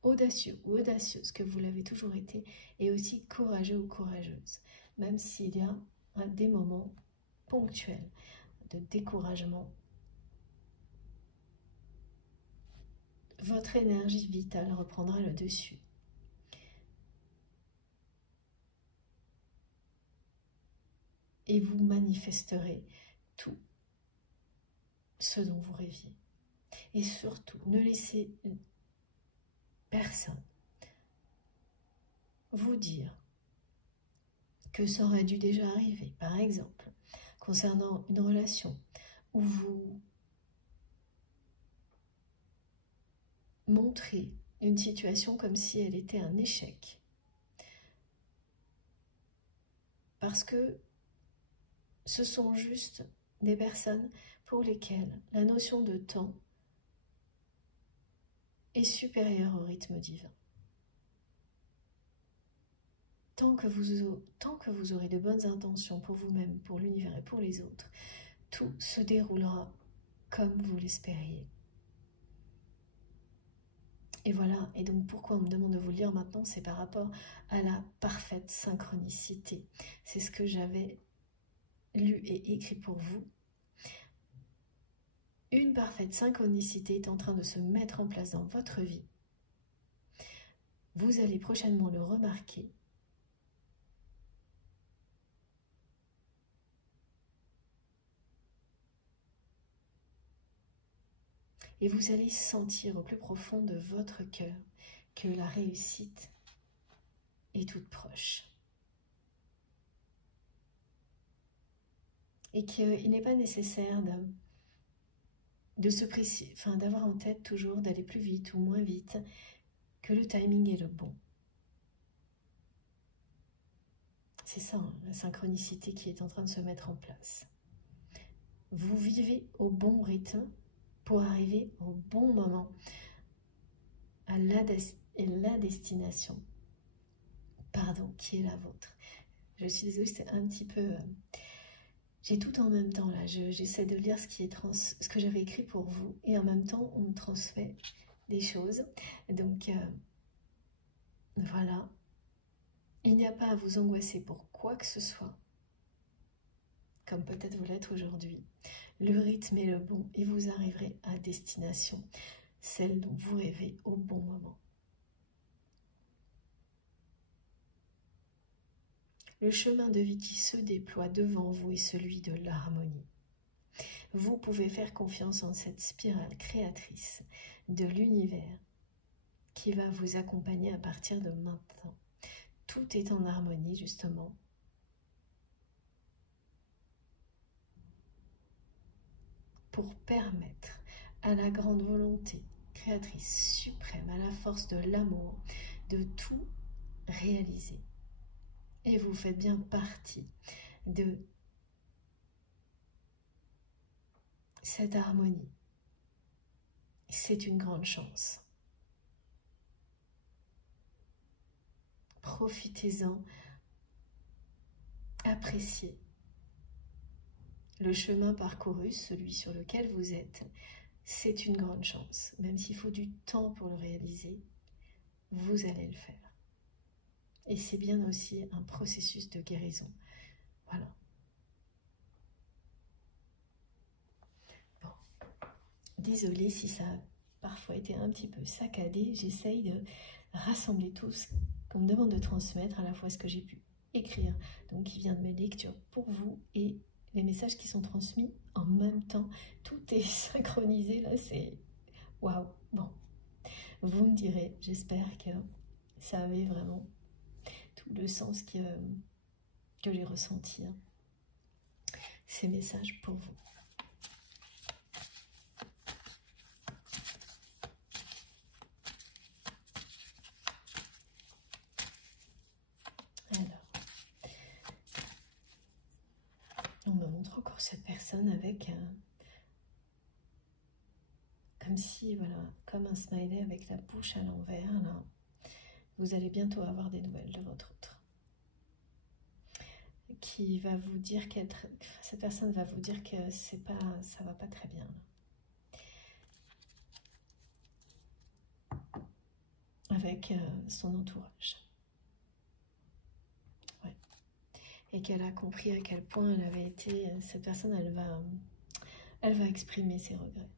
audacieux ou audacieuse que vous l'avez toujours été et aussi courageux ou courageuse, même s'il y a des moments ponctuels de découragement. Votre énergie vitale reprendra le dessus. Et vous manifesterez tout ce dont vous rêviez. Et surtout, ne laissez personne vous dire que ça aurait dû déjà arriver. Par exemple, concernant une relation où vous montrez une situation comme si elle était un échec. Parce que ce sont juste des personnes pour lesquelles la notion de temps est supérieure au rythme divin. Tant que vous aurez de bonnes intentions pour vous-même, pour l'univers et pour les autres, tout se déroulera comme vous l'espériez. Et voilà, et donc pourquoi on me demande de vous le lire maintenant, c'est par rapport à la parfaite synchronicité. C'est ce que j'avais lu et écrit pour vous. Une parfaite synchronicité est en train de se mettre en place dans votre vie. Vous allez prochainement le remarquer. Et vous allez sentir au plus profond de votre cœur que la réussite est toute proche. Et qu'il n'est pas nécessaire d'avoir en tête toujours d'aller plus vite ou moins vite, que le timing est le bon. C'est ça, hein, la synchronicité qui est en train de se mettre en place. Vous vivez au bon rythme pour arriver au bon moment à la destination, qui est la vôtre. Je suis désolée, c'est un petit peu J'ai tout en même temps là, j'essaie de lire ce que j'avais écrit pour vous, et en même temps on me transmet des choses. Donc voilà, il n'y a pas à vous angoisser pour quoi que ce soit, comme peut-être vous l'êtes aujourd'hui. Le rythme est le bon et vous arriverez à destination, celle dont vous rêvez au bon moment. Le chemin de vie qui se déploie devant vous est celui de l'harmonie. Vous pouvez faire confiance en cette spirale créatrice de l'univers qui va vous accompagner à partir de maintenant. Tout est en harmonie justement. Pour permettre à la grande volonté créatrice suprême, à la force de l'amour, de tout réaliser. Et vous faites bien partie de cette harmonie. C'est une grande chance. Profitez-en, appréciez le chemin parcouru, celui sur lequel vous êtes. C'est une grande chance, même s'il faut du temps pour le réaliser, vous allez le faire. Et c'est bien aussi un processus de guérison. Voilà. Bon. Désolée si ça a parfois été un petit peu saccadé. J'essaye de rassembler tout ce qu'on me demande de transmettre, à la fois ce que j'ai pu écrire, donc qui vient de mes lectures pour vous, et les messages qui sont transmis en même temps. Tout est synchronisé, là, c'est waouh. Bon, vous me direz, j'espère que ça avait vraiment tout le sens que j'ai ressenti, hein, ces messages pour vous. Alors, on me montre encore cette personne avec comme si, voilà, comme un smiley avec la bouche à l'envers, là. Vous allez bientôt avoir des nouvelles de votre autre, qui va vous dire cette personne va vous dire que ça va pas très bien, là, avec son entourage. Ouais. Et qu'elle a compris à quel point elle avait été, cette personne, elle va exprimer ses regrets.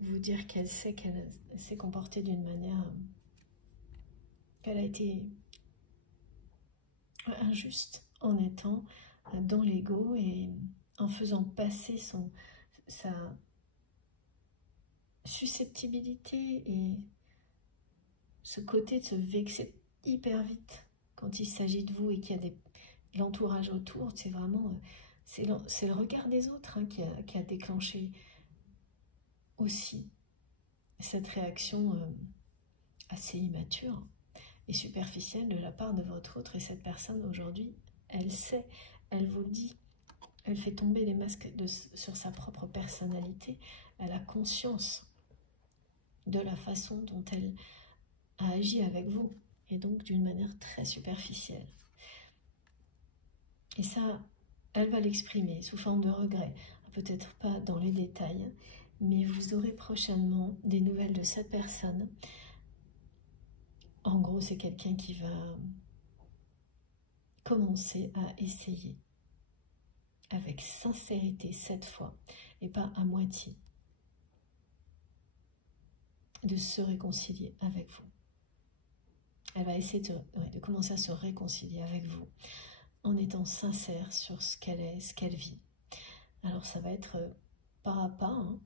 Vous dire qu'elle s'est comportée d'une manière, qu'elle a été injuste en étant dans l'ego et en faisant passer sa susceptibilité et ce côté de se vexer hyper vite quand il s'agit de vous et qu'il y a l'entourage autour. C'est vraiment c'est le regard des autres, hein, qui a déclenché aussi cette réaction assez immature et superficielle de la part de votre autre. Et cette personne aujourd'hui, elle sait, elle vous le dit, elle fait tomber les masques sur sa propre personnalité. Elle a conscience de la façon dont elle a agi avec vous, et donc d'une manière très superficielle. Et ça, elle va l'exprimer sous forme de regret, peut-être pas dans les détails, mais vous aurez prochainement des nouvelles de cette personne. En gros, c'est quelqu'un qui va commencer à essayer avec sincérité cette fois, et pas à moitié, de se réconcilier avec vous. Elle va essayer de commencer à se réconcilier avec vous en étant sincère sur ce qu'elle est, ce qu'elle vit. Alors ça va être pas à pas, hein.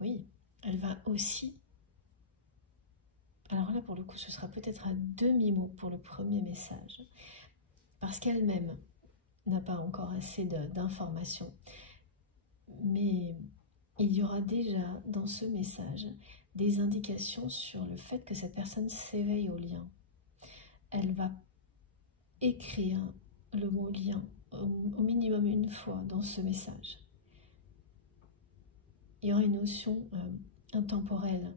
Oui, elle va aussi... Alors là, pour le coup, ce sera peut-être à demi-mot pour le premier message, parce qu'elle-même n'a pas encore assez d'informations. Mais il y aura déjà dans ce message des indications sur le fait que cette personne s'éveille au lien. Elle va écrire le mot lien au minimum une fois dans ce message. Il y aura une notion intemporelle.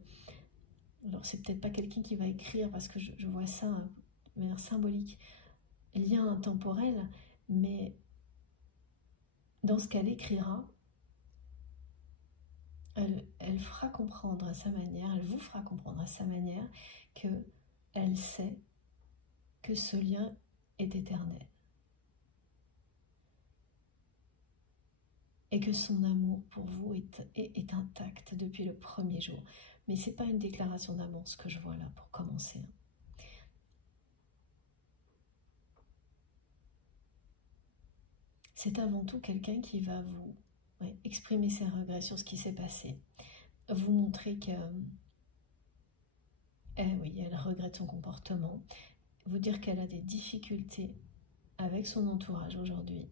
Alors c'est peut-être pas quelqu'un qui va écrire, parce que je vois ça de manière symbolique, lien intemporel, mais dans ce qu'elle écrira, elle fera comprendre à sa manière, elle vous fera comprendre à sa manière qu'elle sait que ce lien est éternel. Et que son amour pour vous est intact depuis le premier jour. Mais ce n'est pas une déclaration d'amour, ce que je vois là, pour commencer. C'est avant tout quelqu'un qui va vous exprimer ses regrets sur ce qui s'est passé. Vous montrer que oui, elle regrette son comportement. Vous dire qu'elle a des difficultés avec son entourage aujourd'hui.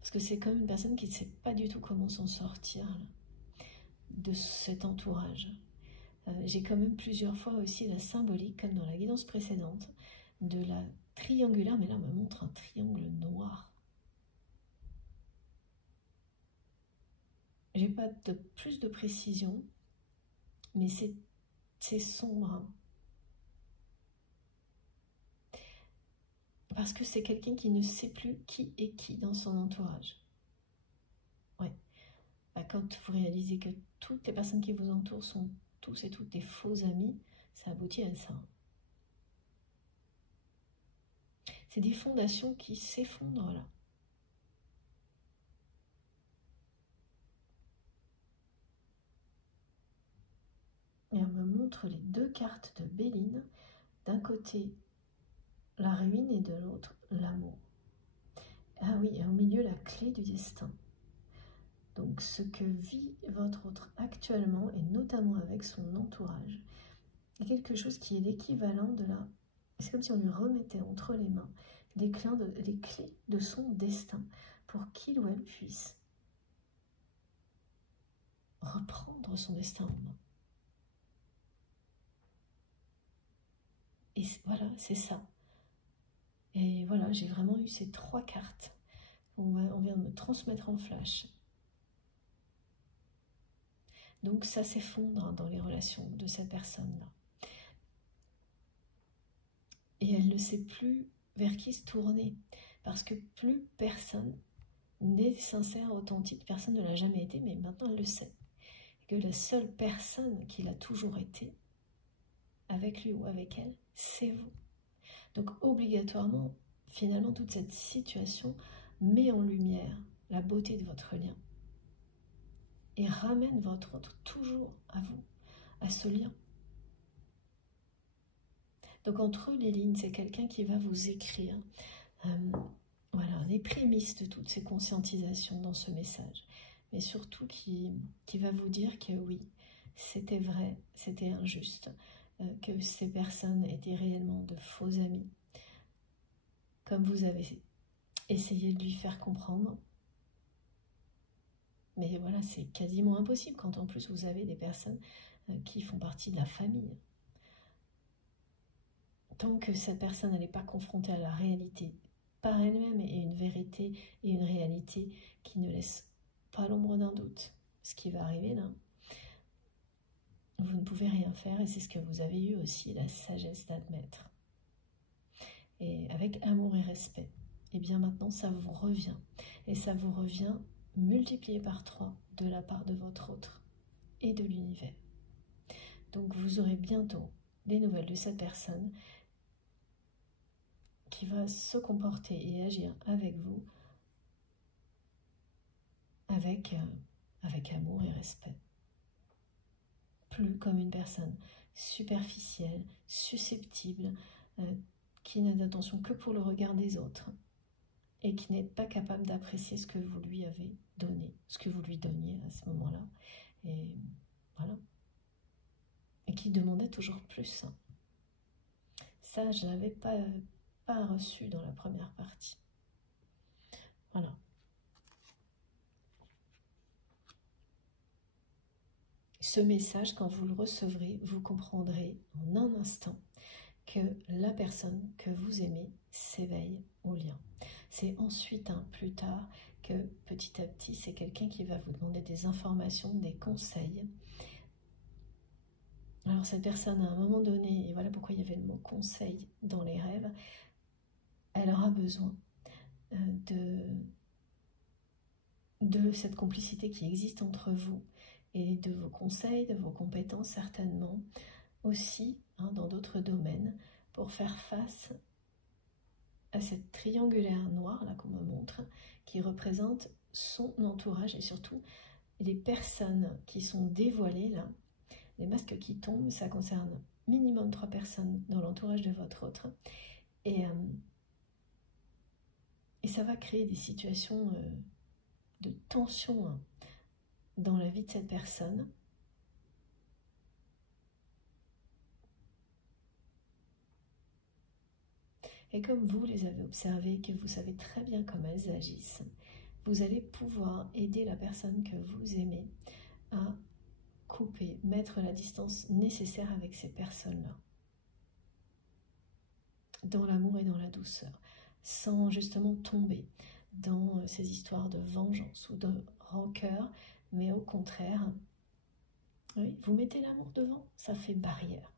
Parce que c'est comme une personne qui ne sait pas du tout comment s'en sortir là, de cet entourage. J'ai quand même plusieurs fois aussi la symbolique, comme dans la guidance précédente, de la triangulaire, mais là on me montre un triangle noir. J'ai pas de plus de précision, mais c'est sombre. Hein. Parce que c'est quelqu'un qui ne sait plus qui est qui dans son entourage. Ouais. Bah, quand vous réalisez que toutes les personnes qui vous entourent sont tous et toutes des faux amis, ça aboutit à ça. C'est des fondations qui s'effondrent là. Et on me montre les deux cartes de Béline. D'un côté, la ruine et de l'autre, l'amour. Ah oui, et au milieu, la clé du destin. Donc ce que vit votre autre actuellement, et notamment avec son entourage, est quelque chose qui est l'équivalent de la... C'est comme si on lui remettait entre les mains les clés de son destin pour qu'il ou elle puisse reprendre son destin en main. Et voilà, c'est ça. Et voilà, j'ai vraiment eu ces trois cartes. On vient de me transmettre en flash. Donc ça s'effondre dans les relations de cette personne-là. Et elle ne sait plus vers qui se tourner. Parce que plus personne n'est sincère, authentique. Personne ne l'a jamais été, mais maintenant elle le sait. Et que la seule personne qui l'a toujours été, avec lui ou avec elle, c'est vous. Donc obligatoirement, finalement, toute cette situation met en lumière la beauté de votre lien. Et ramène votre autre toujours à vous, à ce lien. Donc entre les lignes, c'est quelqu'un qui va vous écrire voilà, les prémices de toutes ces conscientisations dans ce message. Mais surtout qui va vous dire que oui, c'était vrai, c'était injuste, que ces personnes étaient réellement de faux amis. Comme vous avez essayé de lui faire comprendre. Mais voilà, c'est quasiment impossible quand en plus vous avez des personnes qui font partie de la famille. Tant que cette personne n'est pas confrontée à la réalité par elle-même et une vérité et une réalité qui ne laisse pas l'ombre d'un doute, ce qui va arriver là, vous ne pouvez rien faire et c'est ce que vous avez eu aussi la sagesse d'admettre. Et avec amour et respect, et bien maintenant ça vous revient. Et ça vous revient multiplié par 3 de la part de votre autre et de l'univers. Donc vous aurez bientôt des nouvelles de cette personne qui va se comporter et agir avec vous avec amour et respect. Plus comme une personne superficielle, susceptible, qui n'a d'attention que pour le regard des autres et qui n'est pas capable d'apprécier ce que vous lui avez donné, ce que vous lui donniez à ce moment-là. Et voilà. Et qui demandait toujours plus. Ça, je n'avais pas reçu dans la première partie. Voilà. Ce message, quand vous le recevrez, vous comprendrez en un instant que la personne que vous aimez s'éveille au lien. C'est ensuite, plus tard, que petit à petit, c'est quelqu'un qui va vous demander des informations, des conseils. Alors cette personne, à un moment donné, et voilà pourquoi il y avait le mot conseil dans les rêves, elle aura besoin de cette complicité qui existe entre vous et de vos conseils, de vos compétences certainement, aussi dans d'autres domaines, pour faire face à cette triangulaire noire là qu'on me montre, qui représente son entourage et surtout les personnes qui sont dévoilées là. Les masques qui tombent, ça concerne minimum 3 personnes dans l'entourage de votre autre. Et ça va créer des situations de tension dans la vie de cette personne. Et comme vous les avez observées, que vous savez très bien comment elles agissent, vous allez pouvoir aider la personne que vous aimez à couper, mettre la distance nécessaire avec ces personnes-là. Dans l'amour et dans la douceur, sans justement tomber dans ces histoires de vengeance ou de rancœur, mais au contraire, oui, vous mettez l'amour devant, ça fait barrière.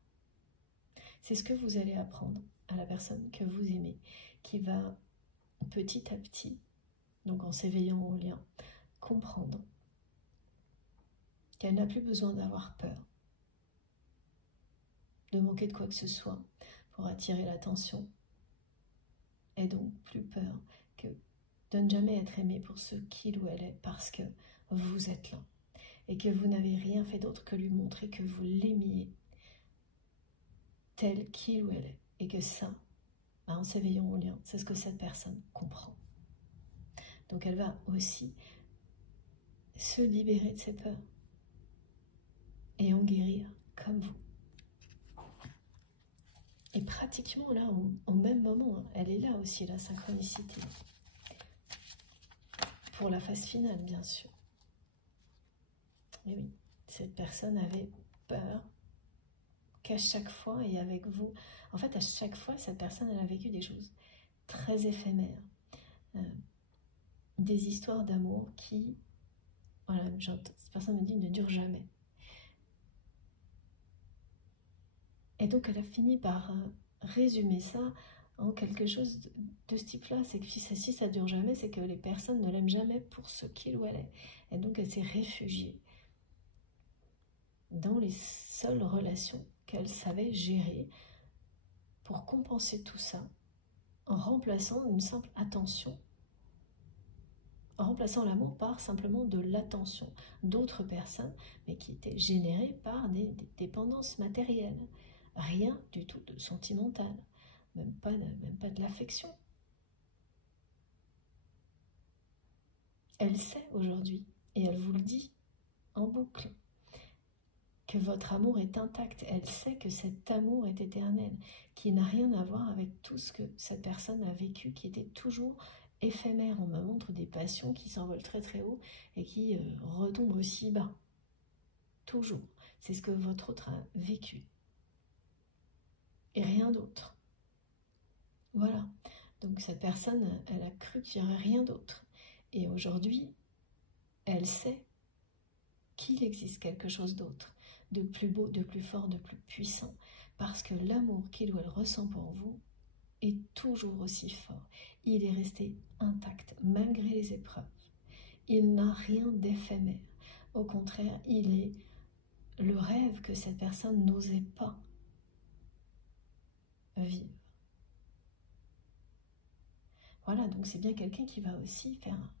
C'est ce que vous allez apprendre à la personne que vous aimez, qui va petit à petit, donc en s'éveillant au lien, comprendre qu'elle n'a plus besoin d'avoir peur, de manquer de quoi que ce soit pour attirer l'attention, et donc plus peur que de ne jamais être aimée pour ce qu'il ou elle est, parce que vous êtes là, et que vous n'avez rien fait d'autre que lui montrer que vous l'aimiez tel qu'il ou elle est, et que ça, en s'éveillant au lien, c'est ce que cette personne comprend. Donc elle va aussi se libérer de ses peurs et en guérir comme vous. Et pratiquement là, au même moment, elle est là aussi, la synchronicité. Pour la phase finale, bien sûr. Et oui, cette personne avait peur qu'à chaque fois, et avec vous, en fait, à chaque fois, cette personne, elle a vécu des choses très éphémères. Des histoires d'amour qui, voilà, cette personne me dit, ne durent jamais. Et donc, elle a fini par résumer ça en quelque chose de ce type-là. C'est que si ça dure jamais, c'est que les personnes ne l'aiment jamais pour ce qu'il ou elle est. Et donc, elle s'est réfugiée dans les seules relations qu'elle savait gérer pour compenser tout ça, en remplaçant une simple attention, en remplaçant l'amour par simplement de l'attention d'autres personnes, mais qui étaient générées par des dépendances matérielles. Rien du tout de sentimental, même pas de l'affection. Elle sait aujourd'hui, et elle vous le dit en boucle, que votre amour est intact. Elle sait que cet amour est éternel, qui n'a rien à voir avec tout ce que cette personne a vécu, qui était toujours éphémère. On me montre des passions qui s'envolent très très haut et qui retombent aussi bas. Toujours. C'est ce que votre autre a vécu. Et rien d'autre. Voilà. Donc cette personne, elle a cru qu'il n'y aurait rien d'autre. Et aujourd'hui, elle sait qu'il existe quelque chose d'autre, de plus beau, de plus fort, de plus puissant, parce que l'amour qu'il ou elle ressent pour vous est toujours aussi fort. Il est resté intact malgré les épreuves. Il n'a rien d'éphémère. Au contraire, il est le rêve que cette personne n'osait pas vivre. Voilà, donc c'est bien quelqu'un qui va aussi faire un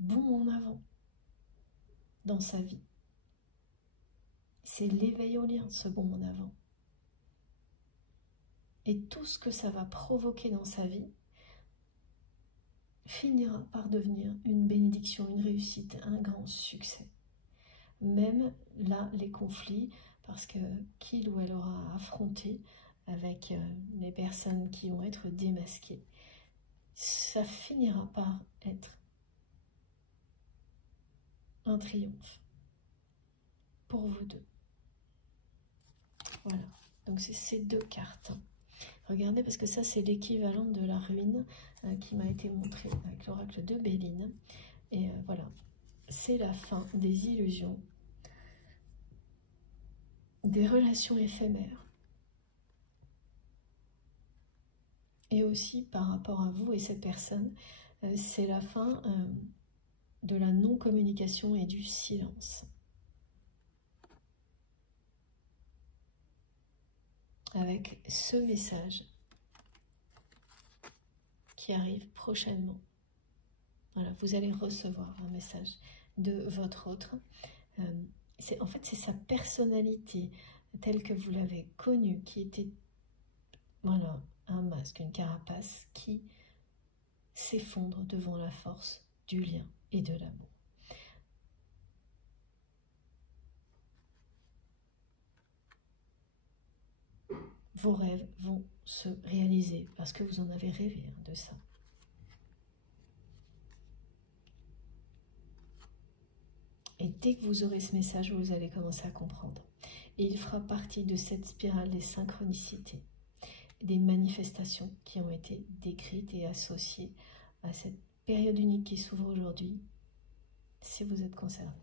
bond en avant dans sa vie. C'est l'éveil au lien, ce bond en avant. Et tout ce que ça va provoquer dans sa vie finira par devenir une bénédiction, une réussite, un grand succès. Même là, les conflits, parce que qu'il ou elle aura affronté avec les personnes qui vont être démasquées, ça finira par être un triomphe pour vous deux. Voilà, donc c'est ces deux cartes. Regardez, parce que ça, c'est l'équivalent de la ruine qui m'a été montrée avec l'oracle de Béline. Et voilà, c'est la fin des illusions des relations éphémères. Et aussi par rapport à vous et cette personne, c'est la fin de la non-communication et du silence. Avec ce message qui arrive prochainement. Voilà, vous allez recevoir un message de votre autre. En fait, c'est sa personnalité telle que vous l'avez connue, qui était, voilà, un masque, une carapace qui s'effondre devant la force du lien et de l'amour. Vos rêves vont se réaliser parce que vous en avez rêvé de ça. Et dès que vous aurez ce message, vous allez commencer à comprendre. Et il fera partie de cette spirale des synchronicités, des manifestations qui ont été décrites et associées à cette période unique qui s'ouvre aujourd'hui, si vous êtes concerné.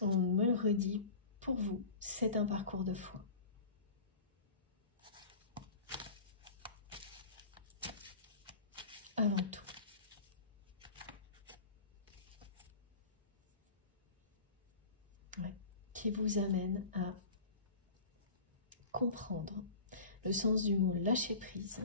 On me le redit, pour vous, c'est un parcours de foi. Avant tout. Ouais. Qui vous amène à comprendre le sens du mot lâcher prise,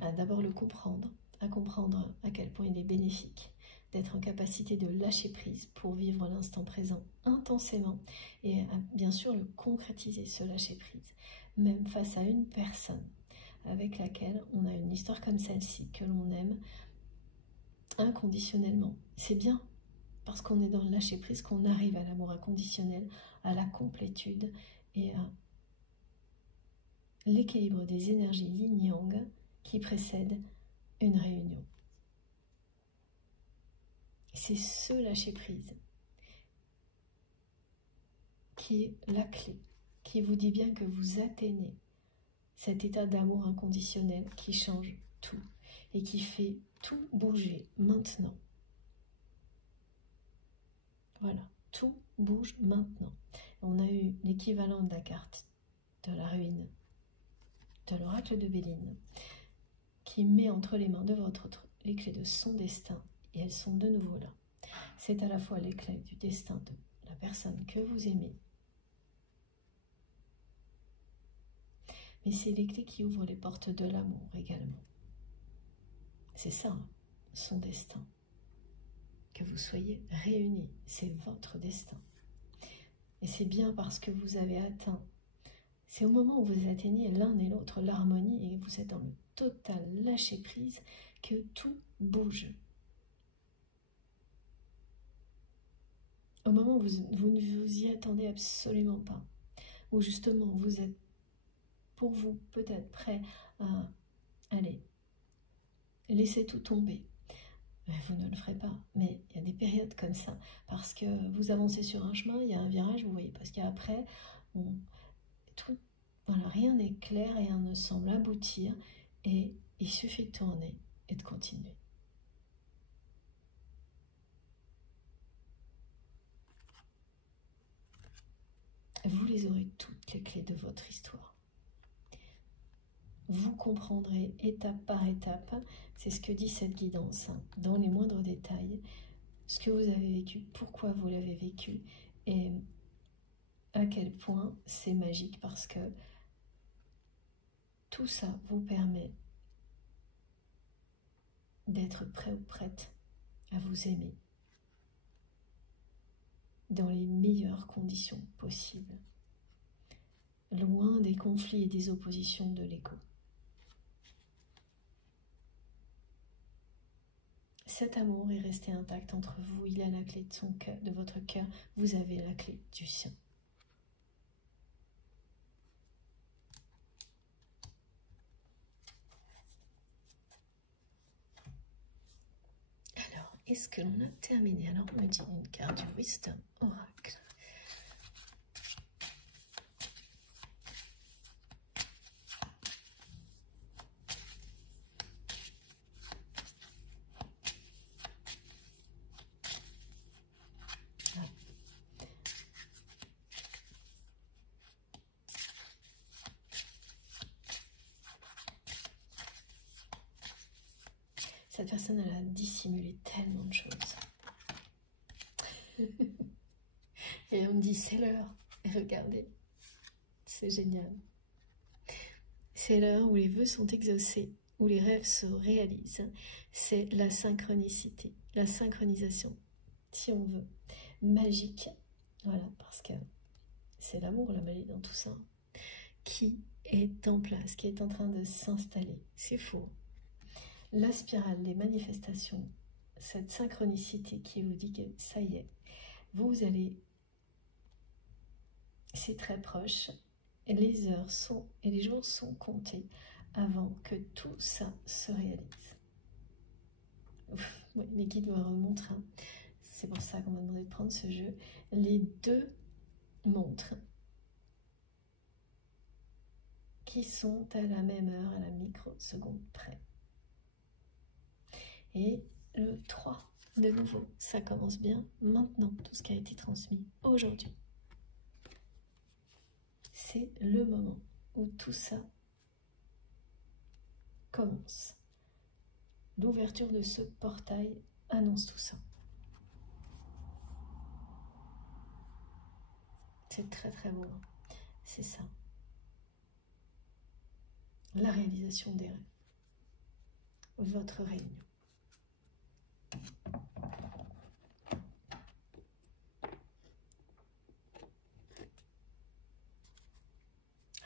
à d'abord le comprendre, à comprendre à quel point il est bénéfique d'être en capacité de lâcher prise pour vivre l'instant présent intensément et à, bien sûr, le concrétiser, ce lâcher prise, même face à une personne avec laquelle on a une histoire comme celle-ci, que l'on aime inconditionnellement. C'est bien, parce qu'on est dans le lâcher prise qu'on arrive à l'amour inconditionnel, à la complétude et à l'équilibre des énergies yin-yang qui précèdent une réunion. C'est ce lâcher-prise qui est la clé, qui vous dit bien que vous atteignez cet état d'amour inconditionnel qui change tout et qui fait tout bouger maintenant. Voilà, tout bouge maintenant. On a eu l'équivalent de la carte de la ruine, de l'oracle de Béline, qui met entre les mains de votre autre les clés de son destin, et elles sont de nouveau là. C'est à la fois les clés du destin de la personne que vous aimez, mais c'est les clés qui ouvrent les portes de l'amour également. C'est ça, son destin. Que vous soyez réunis, c'est votre destin. Et c'est bien parce que vous avez atteint, c'est au moment où vous atteignez l'un et l'autre l'harmonie et vous êtes dans le total lâcher-prise que tout bouge. Au moment où vous ne vous y attendez absolument pas, où justement vous êtes, pour vous, peut-être prêt à aller laisser tout tomber. Vous ne le ferez pas, mais il y a des périodes comme ça, parce que vous avancez sur un chemin, il y a un virage, vous voyez, parce qu'après, voilà, rien n'est clair, rien ne semble aboutir, et il suffit de tourner et de continuer. Vous les aurez toutes les clés de votre histoire. Vous comprendrez étape par étape, c'est ce que dit cette guidance, dans les moindres détails, ce que vous avez vécu, pourquoi vous l'avez vécu, et à quel point c'est magique, parce que tout ça vous permet d'être prêt ou prête à vous aimer dans les meilleures conditions possibles, loin des conflits et des oppositions de l'ego. Cet amour est resté intact entre vous, il a la clé de son cœur, de votre cœur, vous avez la clé du sien. Alors, est-ce que l'on a terminé? Alors, on me dit une carte du Wisdom Oracle. Cette personne, elle a dissimulé tellement de choses. Et on me dit, c'est l'heure. Et regardez, c'est génial. C'est l'heure où les vœux sont exaucés, où les rêves se réalisent. C'est la synchronicité, la synchronisation, si on veut, magique. Voilà, parce que c'est l'amour, la magie dans tout ça, qui est en place, qui est en train de s'installer. C'est faux. La spirale, les manifestations, cette synchronicité qui vous dit que ça y est, vous allez, c'est très proche, et les heures sont et les jours sont comptés avant que tout ça se réalise. Oui, mes guides me remontrent, hein. C'est pour ça qu'on m'a demandé de prendre ce jeu. Les deux montres qui sont à la même heure, à la microseconde près. Et le 3, de nouveau, ça commence bien maintenant, tout ce qui a été transmis aujourd'hui. C'est le moment où tout ça commence. L'ouverture de ce portail annonce tout ça. C'est très très beau, hein. C'est ça. La réalisation des rêves. Votre réunion.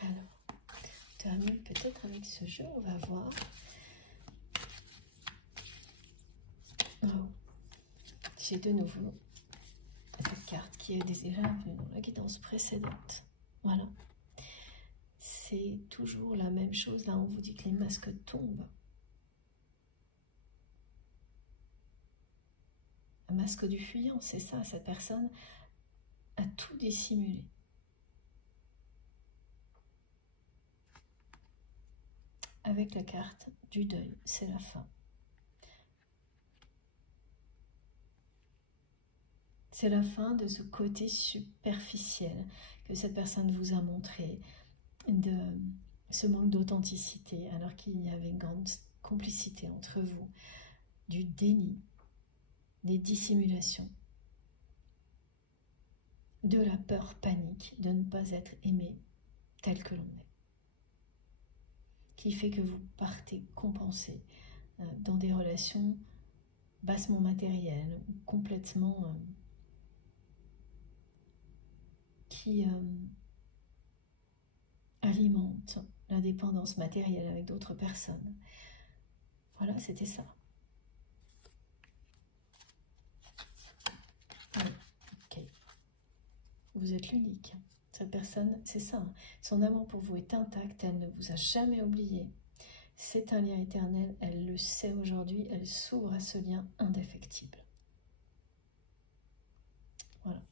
Alors, on termine peut-être avec ce jeu, on va voir. Oh. J'ai de nouveau cette carte qui est déjà venue dans la guidance précédente. Voilà. C'est toujours la même chose. Là, on vous dit que les masques tombent. Un masque du fuyant, c'est ça. Cette personne a tout dissimulé. Avec la carte du deuil, c'est la fin. C'est la fin de ce côté superficiel que cette personne vous a montré, de ce manque d'authenticité, alors qu'il y avait une grande complicité entre vous, du déni, des dissimulations, de la peur panique de ne pas être aimé tel que l'on est, qui fait que vous partez compensé dans des relations bassement matérielles, complètement qui alimente la dépendance matérielle avec d'autres personnes. Voilà, c'était ça. Ouais, ok. Vous êtes l'unique. Cette personne, c'est ça. Son amour pour vous est intact. Elle ne vous a jamais oublié. C'est un lien éternel. Elle le sait aujourd'hui. Elle s'ouvre à ce lien indéfectible. Voilà.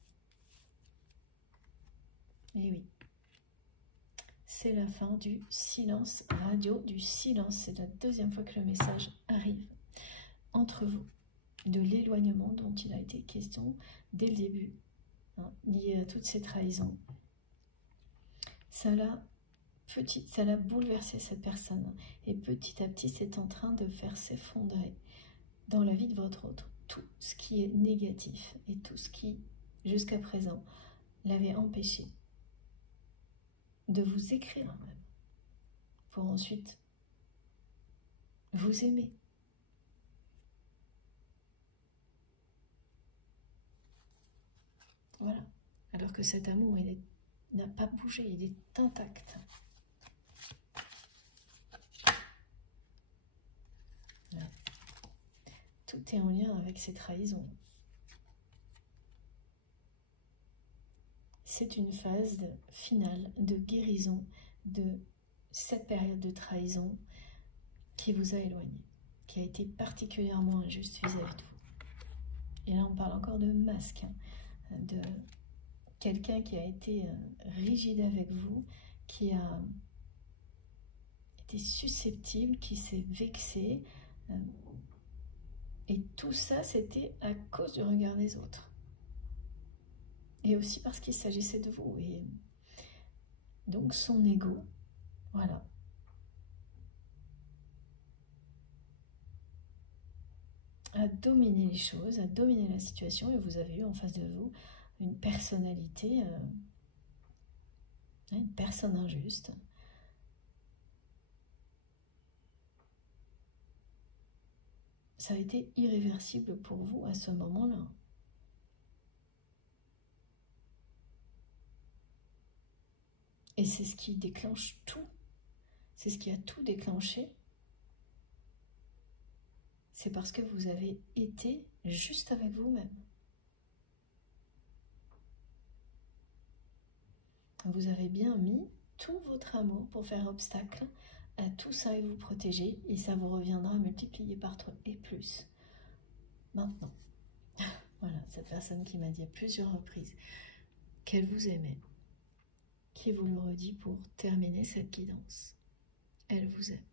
Et oui. C'est la fin du silence radio, du silence. C'est la deuxième fois que le message arrive entre vous. De l'éloignement dont il a été question dès le début, hein, lié à toutes ces trahisons. Ça l'a bouleversé cette personne. Et petit à petit, c'est en train de faire s'effondrer dans la vie de votre autre tout ce qui est négatif et tout ce qui, jusqu'à présent, l'avait empêché de vous écrire même, pour ensuite vous aimer. Voilà. Alors que cet amour, il n'a pas bougé, il est intact. Voilà. Tout est en lien avec ces trahisons. C'est une phase finale de guérison de cette période de trahison qui vous a éloigné, qui a été particulièrement injuste vis-à-vis de vous. Et là, on parle encore de masque, hein, de quelqu'un qui a été rigide avec vous, qui a été susceptible, qui s'est vexé. Et tout ça, c'était à cause du regard des autres. Et aussi parce qu'il s'agissait de vous. Et donc son ego, voilà. à dominer les choses, à dominer la situation, et vous avez eu en face de vous une personnalité, une personne injuste. Ça a été irréversible pour vous à ce moment-là. Et c'est ce qui déclenche tout. C'est ce qui a tout déclenché. C'est parce que vous avez été juste avec vous-même. Vous avez bien mis tout votre amour pour faire obstacle à tout ça et vous protéger. Et ça vous reviendra multiplié par 3 et plus. Maintenant. Voilà, cette personne qui m'a dit à plusieurs reprises qu'elle vous aimait, qui vous le redit pour terminer cette guidance. Elle vous aime.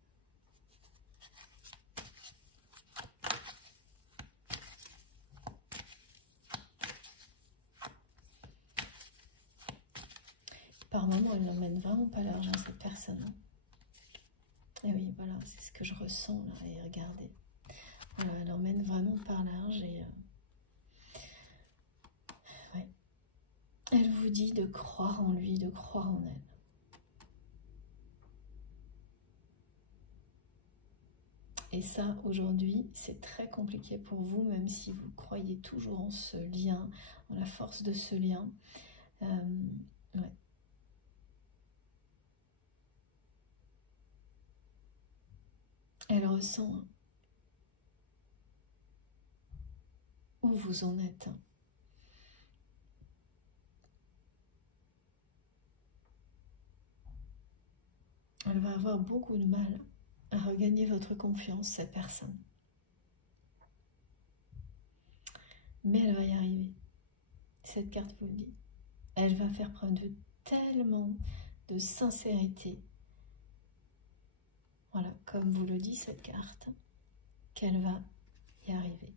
Par moments, elle n'emmène vraiment pas large, hein, cette personne. Et oui, voilà, c'est ce que je ressens là. Et regardez, voilà, elle emmène vraiment par large et ouais. Elle vous dit de croire en lui, de croire en elle. Et ça, aujourd'hui, c'est très compliqué pour vous, même si vous croyez toujours en ce lien, en la force de ce lien. Ouais. Elle ressent où vous en êtes. Elle va avoir beaucoup de mal à regagner votre confiance, cette personne. Mais elle va y arriver. Cette carte vous le dit. Elle va faire preuve de tellement de sincérité. Voilà, comme vous le dit cette carte, qu'elle va y arriver.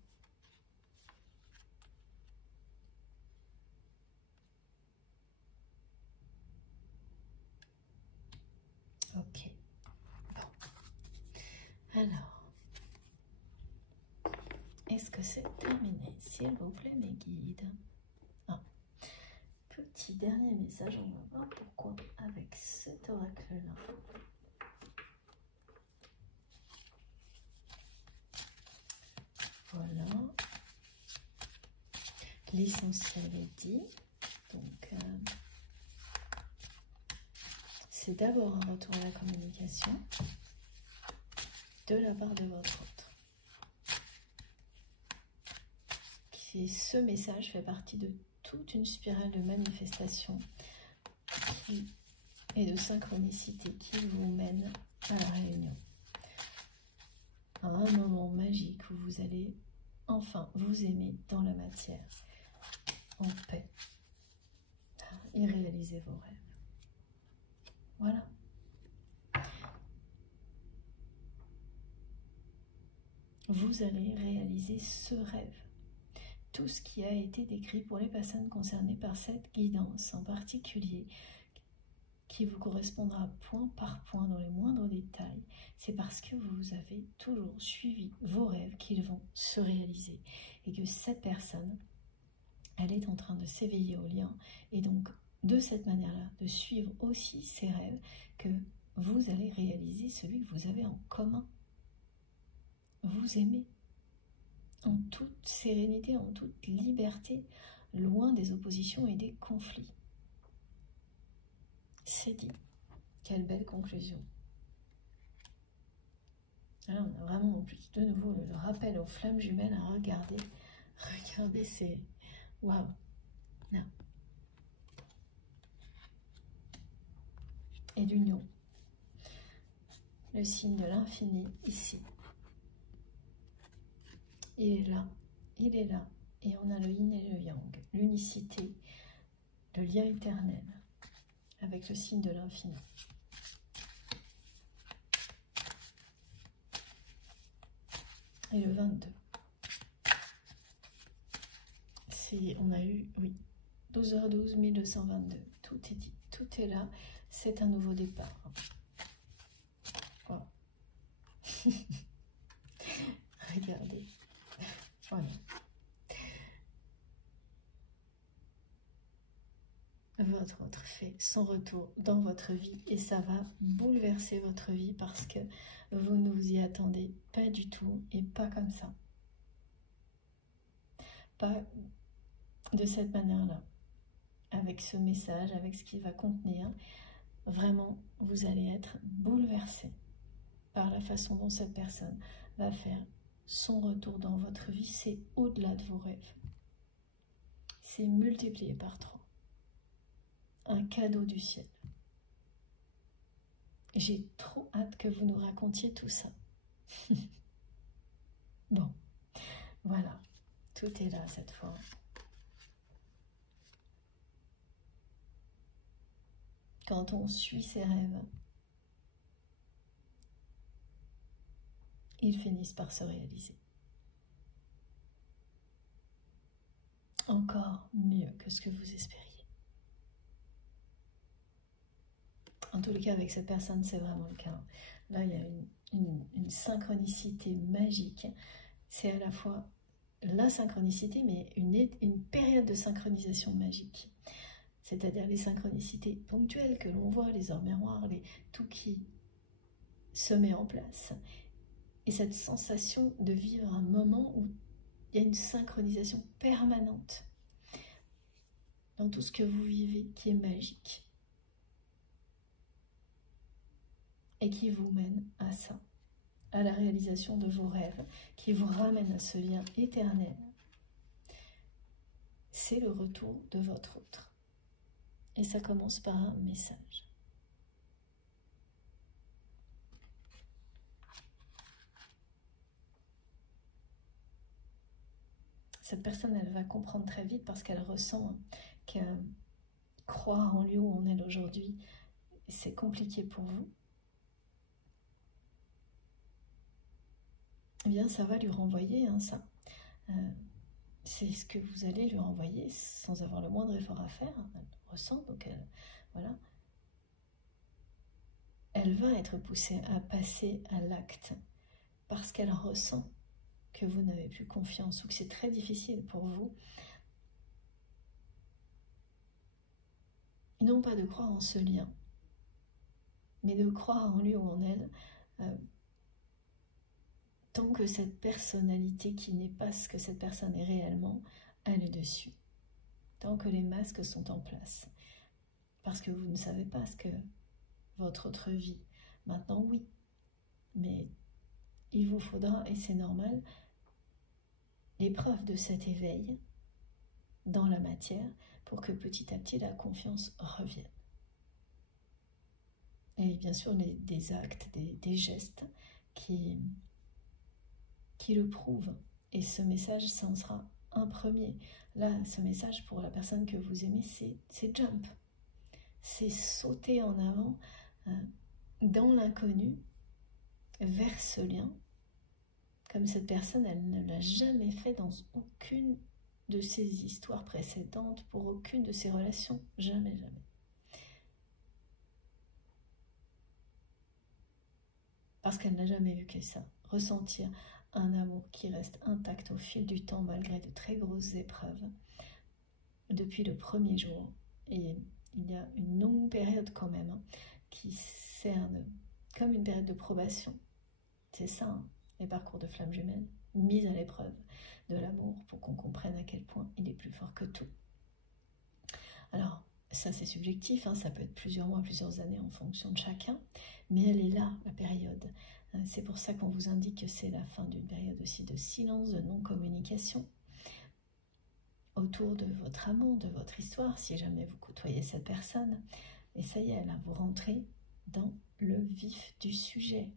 Ok. Bon. Alors, est-ce que c'est terminé? S'il vous plaît, mes guides. Ah. Petit dernier message, on va voir pourquoi avec cet oracle-là. Voilà. L'essentiel est dit. Donc, c'est d'abord un retour à la communication de la part de votre hôte. Ce message fait partie de toute une spirale de manifestation et de synchronicité qui vous mène à la réunion. À un moment magique où vous allez enfin vous aimer dans la matière, en paix, et réaliser vos rêves. Voilà. Vous allez réaliser ce rêve. Tout ce qui a été décrit pour les personnes concernées par cette guidance en particulier, qui vous correspondra point par point dans les moindres détails, c'est parce que vous avez toujours suivi vos rêves qu'ils vont se réaliser. Et que cette personne, elle est en train de s'éveiller au lien. Et donc, de cette manière-là, de suivre aussi ses rêves, que vous allez réaliser celui que vous avez en commun. Vous aimez. En toute sérénité, en toute liberté, loin des oppositions et des conflits. C'est dit. Quelle belle conclusion. Là, on a vraiment en plus de nouveau le rappel aux flammes jumelles à regarder. Regardez, c'est... Waouh. Là. Et l'union. Le signe de l'infini ici. Il est là, et on a le yin et le yang, l'unicité, le lien éternel, avec le signe de l'infini. Et le 22. On a eu, oui, 12h12, 1222, tout est dit, tout est là, c'est un nouveau départ. Wow. Regardez. votre autre fait son retour dans votre vie et ça va bouleverser votre vie parce que vous ne vous y attendez pas du tout et pas comme ça. Pas de cette manière-là, avec ce message, avec ce qu'il va contenir. Vraiment, vous allez être bouleversé par la façon dont cette personne va faire son retour dans votre vie. C'est au-delà de vos rêves. C'est multiplié par 3. Un cadeau du ciel. J'ai trop hâte que vous nous racontiez tout ça. Bon, voilà. Tout est là cette fois. Quand on suit ses rêves, ils finissent par se réaliser. Encore mieux que ce que vous espériez. En tous les cas, avec cette personne, c'est vraiment le cas. Là, il y a une synchronicité magique. C'est à la fois la synchronicité, mais une période de synchronisation magique. C'est-à-dire les synchronicités ponctuelles que l'on voit, les heures miroirs, tout qui se met en place. Et cette sensation de vivre un moment où il y a une synchronisation permanente dans tout ce que vous vivez qui est magique. Et qui vous mène à ça, à la réalisation de vos rêves, qui vous ramène à ce lien éternel. C'est le retour de votre autre. Et ça commence par un message. Cette personne, elle va comprendre très vite parce qu'elle ressent que croire en lui ou en elle aujourd'hui, c'est compliqué pour vous. Eh bien, ça va lui renvoyer ça. C'est ce que vous allez lui renvoyer sans avoir le moindre effort à faire. Elle ressent, donc voilà. Elle va être poussée à passer à l'acte parce qu'elle ressent que vous n'avez plus confiance ou que c'est très difficile pour vous. Non pas de croire en ce lien, mais de croire en lui ou en elle, tant que cette personnalité qui n'est pas ce que cette personne est réellement a le dessus. Tant que les masques sont en place. Parce que vous ne savez pas ce que votre autre vie. Maintenant, oui. Mais il vous faudra, et c'est normal, l'épreuve de cet éveil dans la matière pour que petit à petit la confiance revienne. Et bien sûr, des actes, des gestes qui le prouvent. Et ce message, ça en sera un premier. Là, ce message pour la personne que vous aimez, c'est jump. C'est sauter en avant dans l'inconnu, vers ce lien. Comme cette personne, elle ne l'a jamais fait dans aucune de ses histoires précédentes, pour aucune de ses relations. Jamais, jamais. Parce qu'elle n'a jamais vu que ça. Ressentir un amour qui reste intact au fil du temps malgré de très grosses épreuves depuis le premier jour. Et il y a une longue période quand même qui cerne comme une période de probation. C'est ça, les parcours de flammes jumelles, mise à l'épreuve de l'amour pour qu'on comprenne à quel point il est plus fort que tout. Alors, ça c'est subjectif, ça peut être plusieurs mois, plusieurs années en fonction de chacun, mais elle est là, la période. C'est pour ça qu'on vous indique que c'est la fin d'une période aussi de silence, de non-communication autour de votre amour, de votre histoire, si jamais vous côtoyez cette personne. Et ça y est, là, vous rentrez dans le vif du sujet.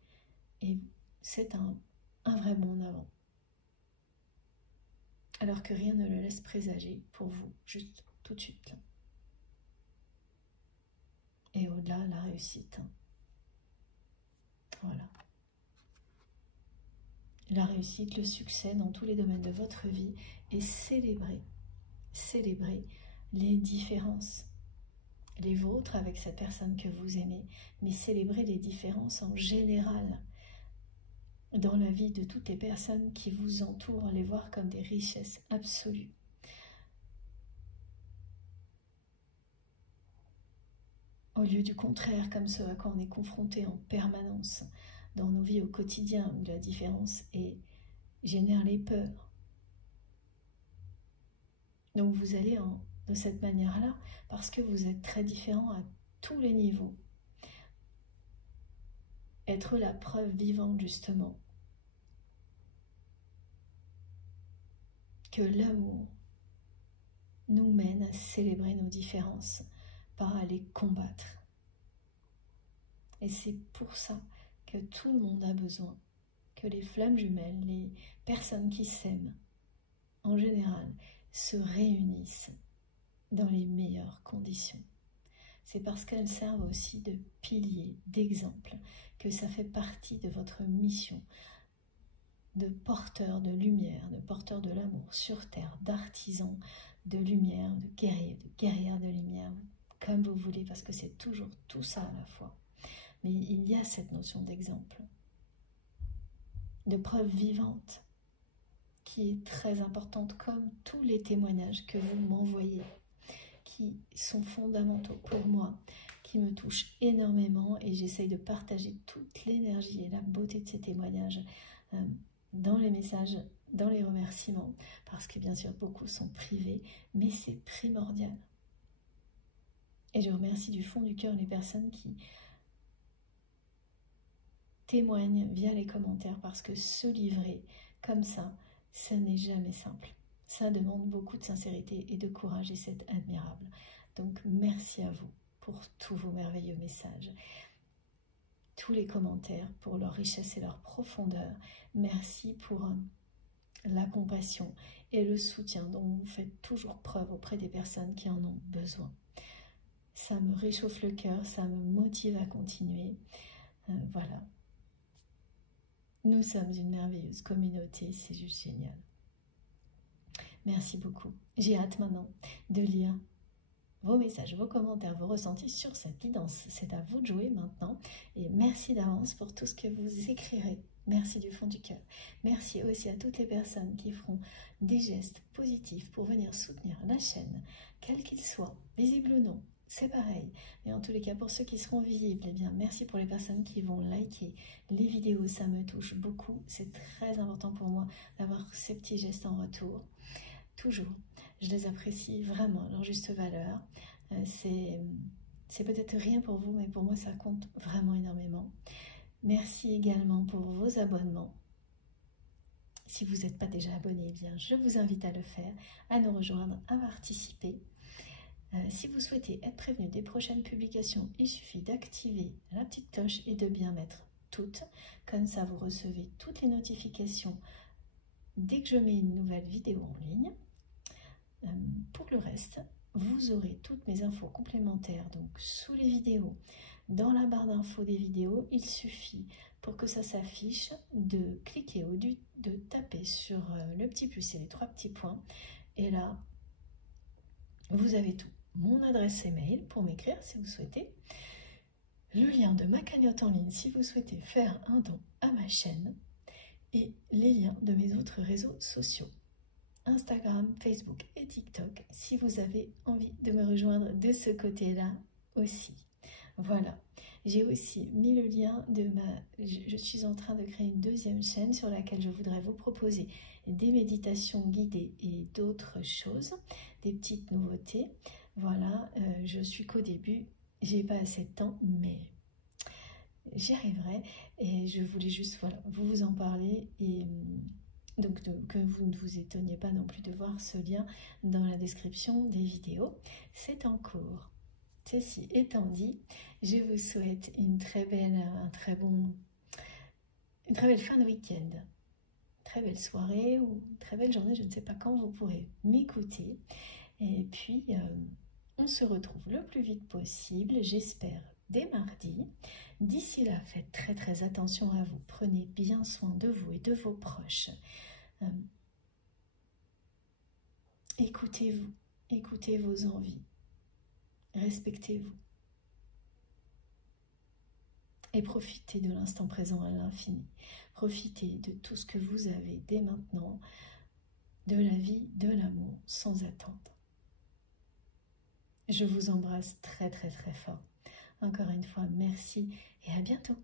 Et c'est un vrai bond en avant. Alors que rien ne le laisse présager pour vous, juste tout de suite. Là. Et au-delà, la réussite. Voilà. La réussite, le succès dans tous les domaines de votre vie et célébrer les différences, les vôtres avec cette personne que vous aimez, mais célébrer les différences en général dans la vie de toutes les personnes qui vous entourent, les voir comme des richesses absolues. au lieu du contraire, comme ce à quoi on est confronté en permanence dans nos vies au quotidien, où la différence génère les peurs. Donc vous allez de cette manière-là, parce que vous êtes très différents à tous les niveaux, être la preuve vivante justement que l'amour nous mène à célébrer nos différences, pas à les combattre. Et c'est pour ça que tout le monde a besoin, que les flammes jumelles, les personnes qui s'aiment, en général, se réunissent dans les meilleures conditions. C'est parce qu'elles servent aussi de piliers, d'exemples, que ça fait partie de votre mission de porteur de lumière, de porteur de l'amour sur terre, d'artisan de lumière, de guerrière de lumière, comme vous voulez, parce que c'est toujours tout ça à la fois. Mais il y a cette notion d'exemple, de preuve vivante, qui est très importante, comme tous les témoignages que vous m'envoyez, qui sont fondamentaux pour moi, qui me touchent énormément, et j'essaye de partager toute l'énergie et la beauté de ces témoignages dans les messages, dans les remerciements, parce que bien sûr beaucoup sont privés, mais c'est primordial. Et je remercie du fond du cœur les personnes qui témoignent via les commentaires, parce que se livrer comme ça, ce n'est jamais simple. Ça demande beaucoup de sincérité et de courage, et c'est admirable. Donc merci à vous pour tous vos merveilleux messages, tous les commentaires, pour leur richesse et leur profondeur. Merci pour la compassion et le soutien dont vous faites toujours preuve auprès des personnes qui en ont besoin. Ça me réchauffe le cœur, ça me motive à continuer. Voilà. Nous sommes une merveilleuse communauté, c'est juste génial. Merci beaucoup. J'ai hâte maintenant de lire vos messages, vos commentaires, vos ressentis sur cette guidance. C'est à vous de jouer maintenant. Et merci d'avance pour tout ce que vous écrirez. Merci du fond du cœur. Merci aussi à toutes les personnes qui feront des gestes positifs pour venir soutenir la chaîne, quel qu'il soit, visible ou non. C'est pareil. Et en tous les cas, pour ceux qui seront visibles, eh bien, merci pour les personnes qui vont liker les vidéos. Ça me touche beaucoup. C'est très important pour moi d'avoir ces petits gestes en retour. Toujours. Je les apprécie vraiment, leur juste valeur. C'est peut-être rien pour vous, mais pour moi, ça compte vraiment énormément. Merci également pour vos abonnements. Si vous n'êtes pas déjà abonné, eh bien, je vous invite à le faire, à nous rejoindre, à participer. Si vous souhaitez être prévenu des prochaines publications, il suffit d'activer la petite cloche et de bien mettre toutes. Comme ça, vous recevez toutes les notifications dès que je mets une nouvelle vidéo en ligne. Pour le reste, vous aurez toutes mes infos complémentaires donc sous les vidéos. Dans la barre d'infos des vidéos, il suffit pour que ça s'affiche de cliquer ou de taper sur le petit plus et les 3 petits points. Et là, vous avez tout. Mon adresse email pour m'écrire si vous souhaitez. Le lien de ma cagnotte en ligne si vous souhaitez faire un don à ma chaîne. Et les liens de mes autres réseaux sociaux. Instagram, Facebook et TikTok si vous avez envie de me rejoindre de ce côté-là aussi. Voilà, j'ai aussi mis le lien de je suis en train de créer une deuxième chaîne sur laquelle je voudrais vous proposer des méditations guidées et d'autres choses, des petites nouveautés. Voilà, je suis qu'au début, j'ai pas assez de temps, mais j'y arriverai et je voulais juste voilà, vous en parler et donc que vous ne vous étonniez pas non plus de voir ce lien dans la description des vidéos. C'est en cours. Ceci étant dit, je vous souhaite une très belle fin de week-end, très belle soirée ou très belle journée, je ne sais pas quand vous pourrez m'écouter. Et puis, on se retrouve le plus vite possible, j'espère dès mardi. D'ici là, faites très très attention à vous, prenez bien soin de vous et de vos proches. Écoutez-vous, écoutez vos envies, respectez-vous et profitez de l'instant présent à l'infini. Profitez de tout ce que vous avez dès maintenant, de la vie, de l'amour, sans attendre. Je vous embrasse très très très fort. Encore une fois, merci et à bientôt.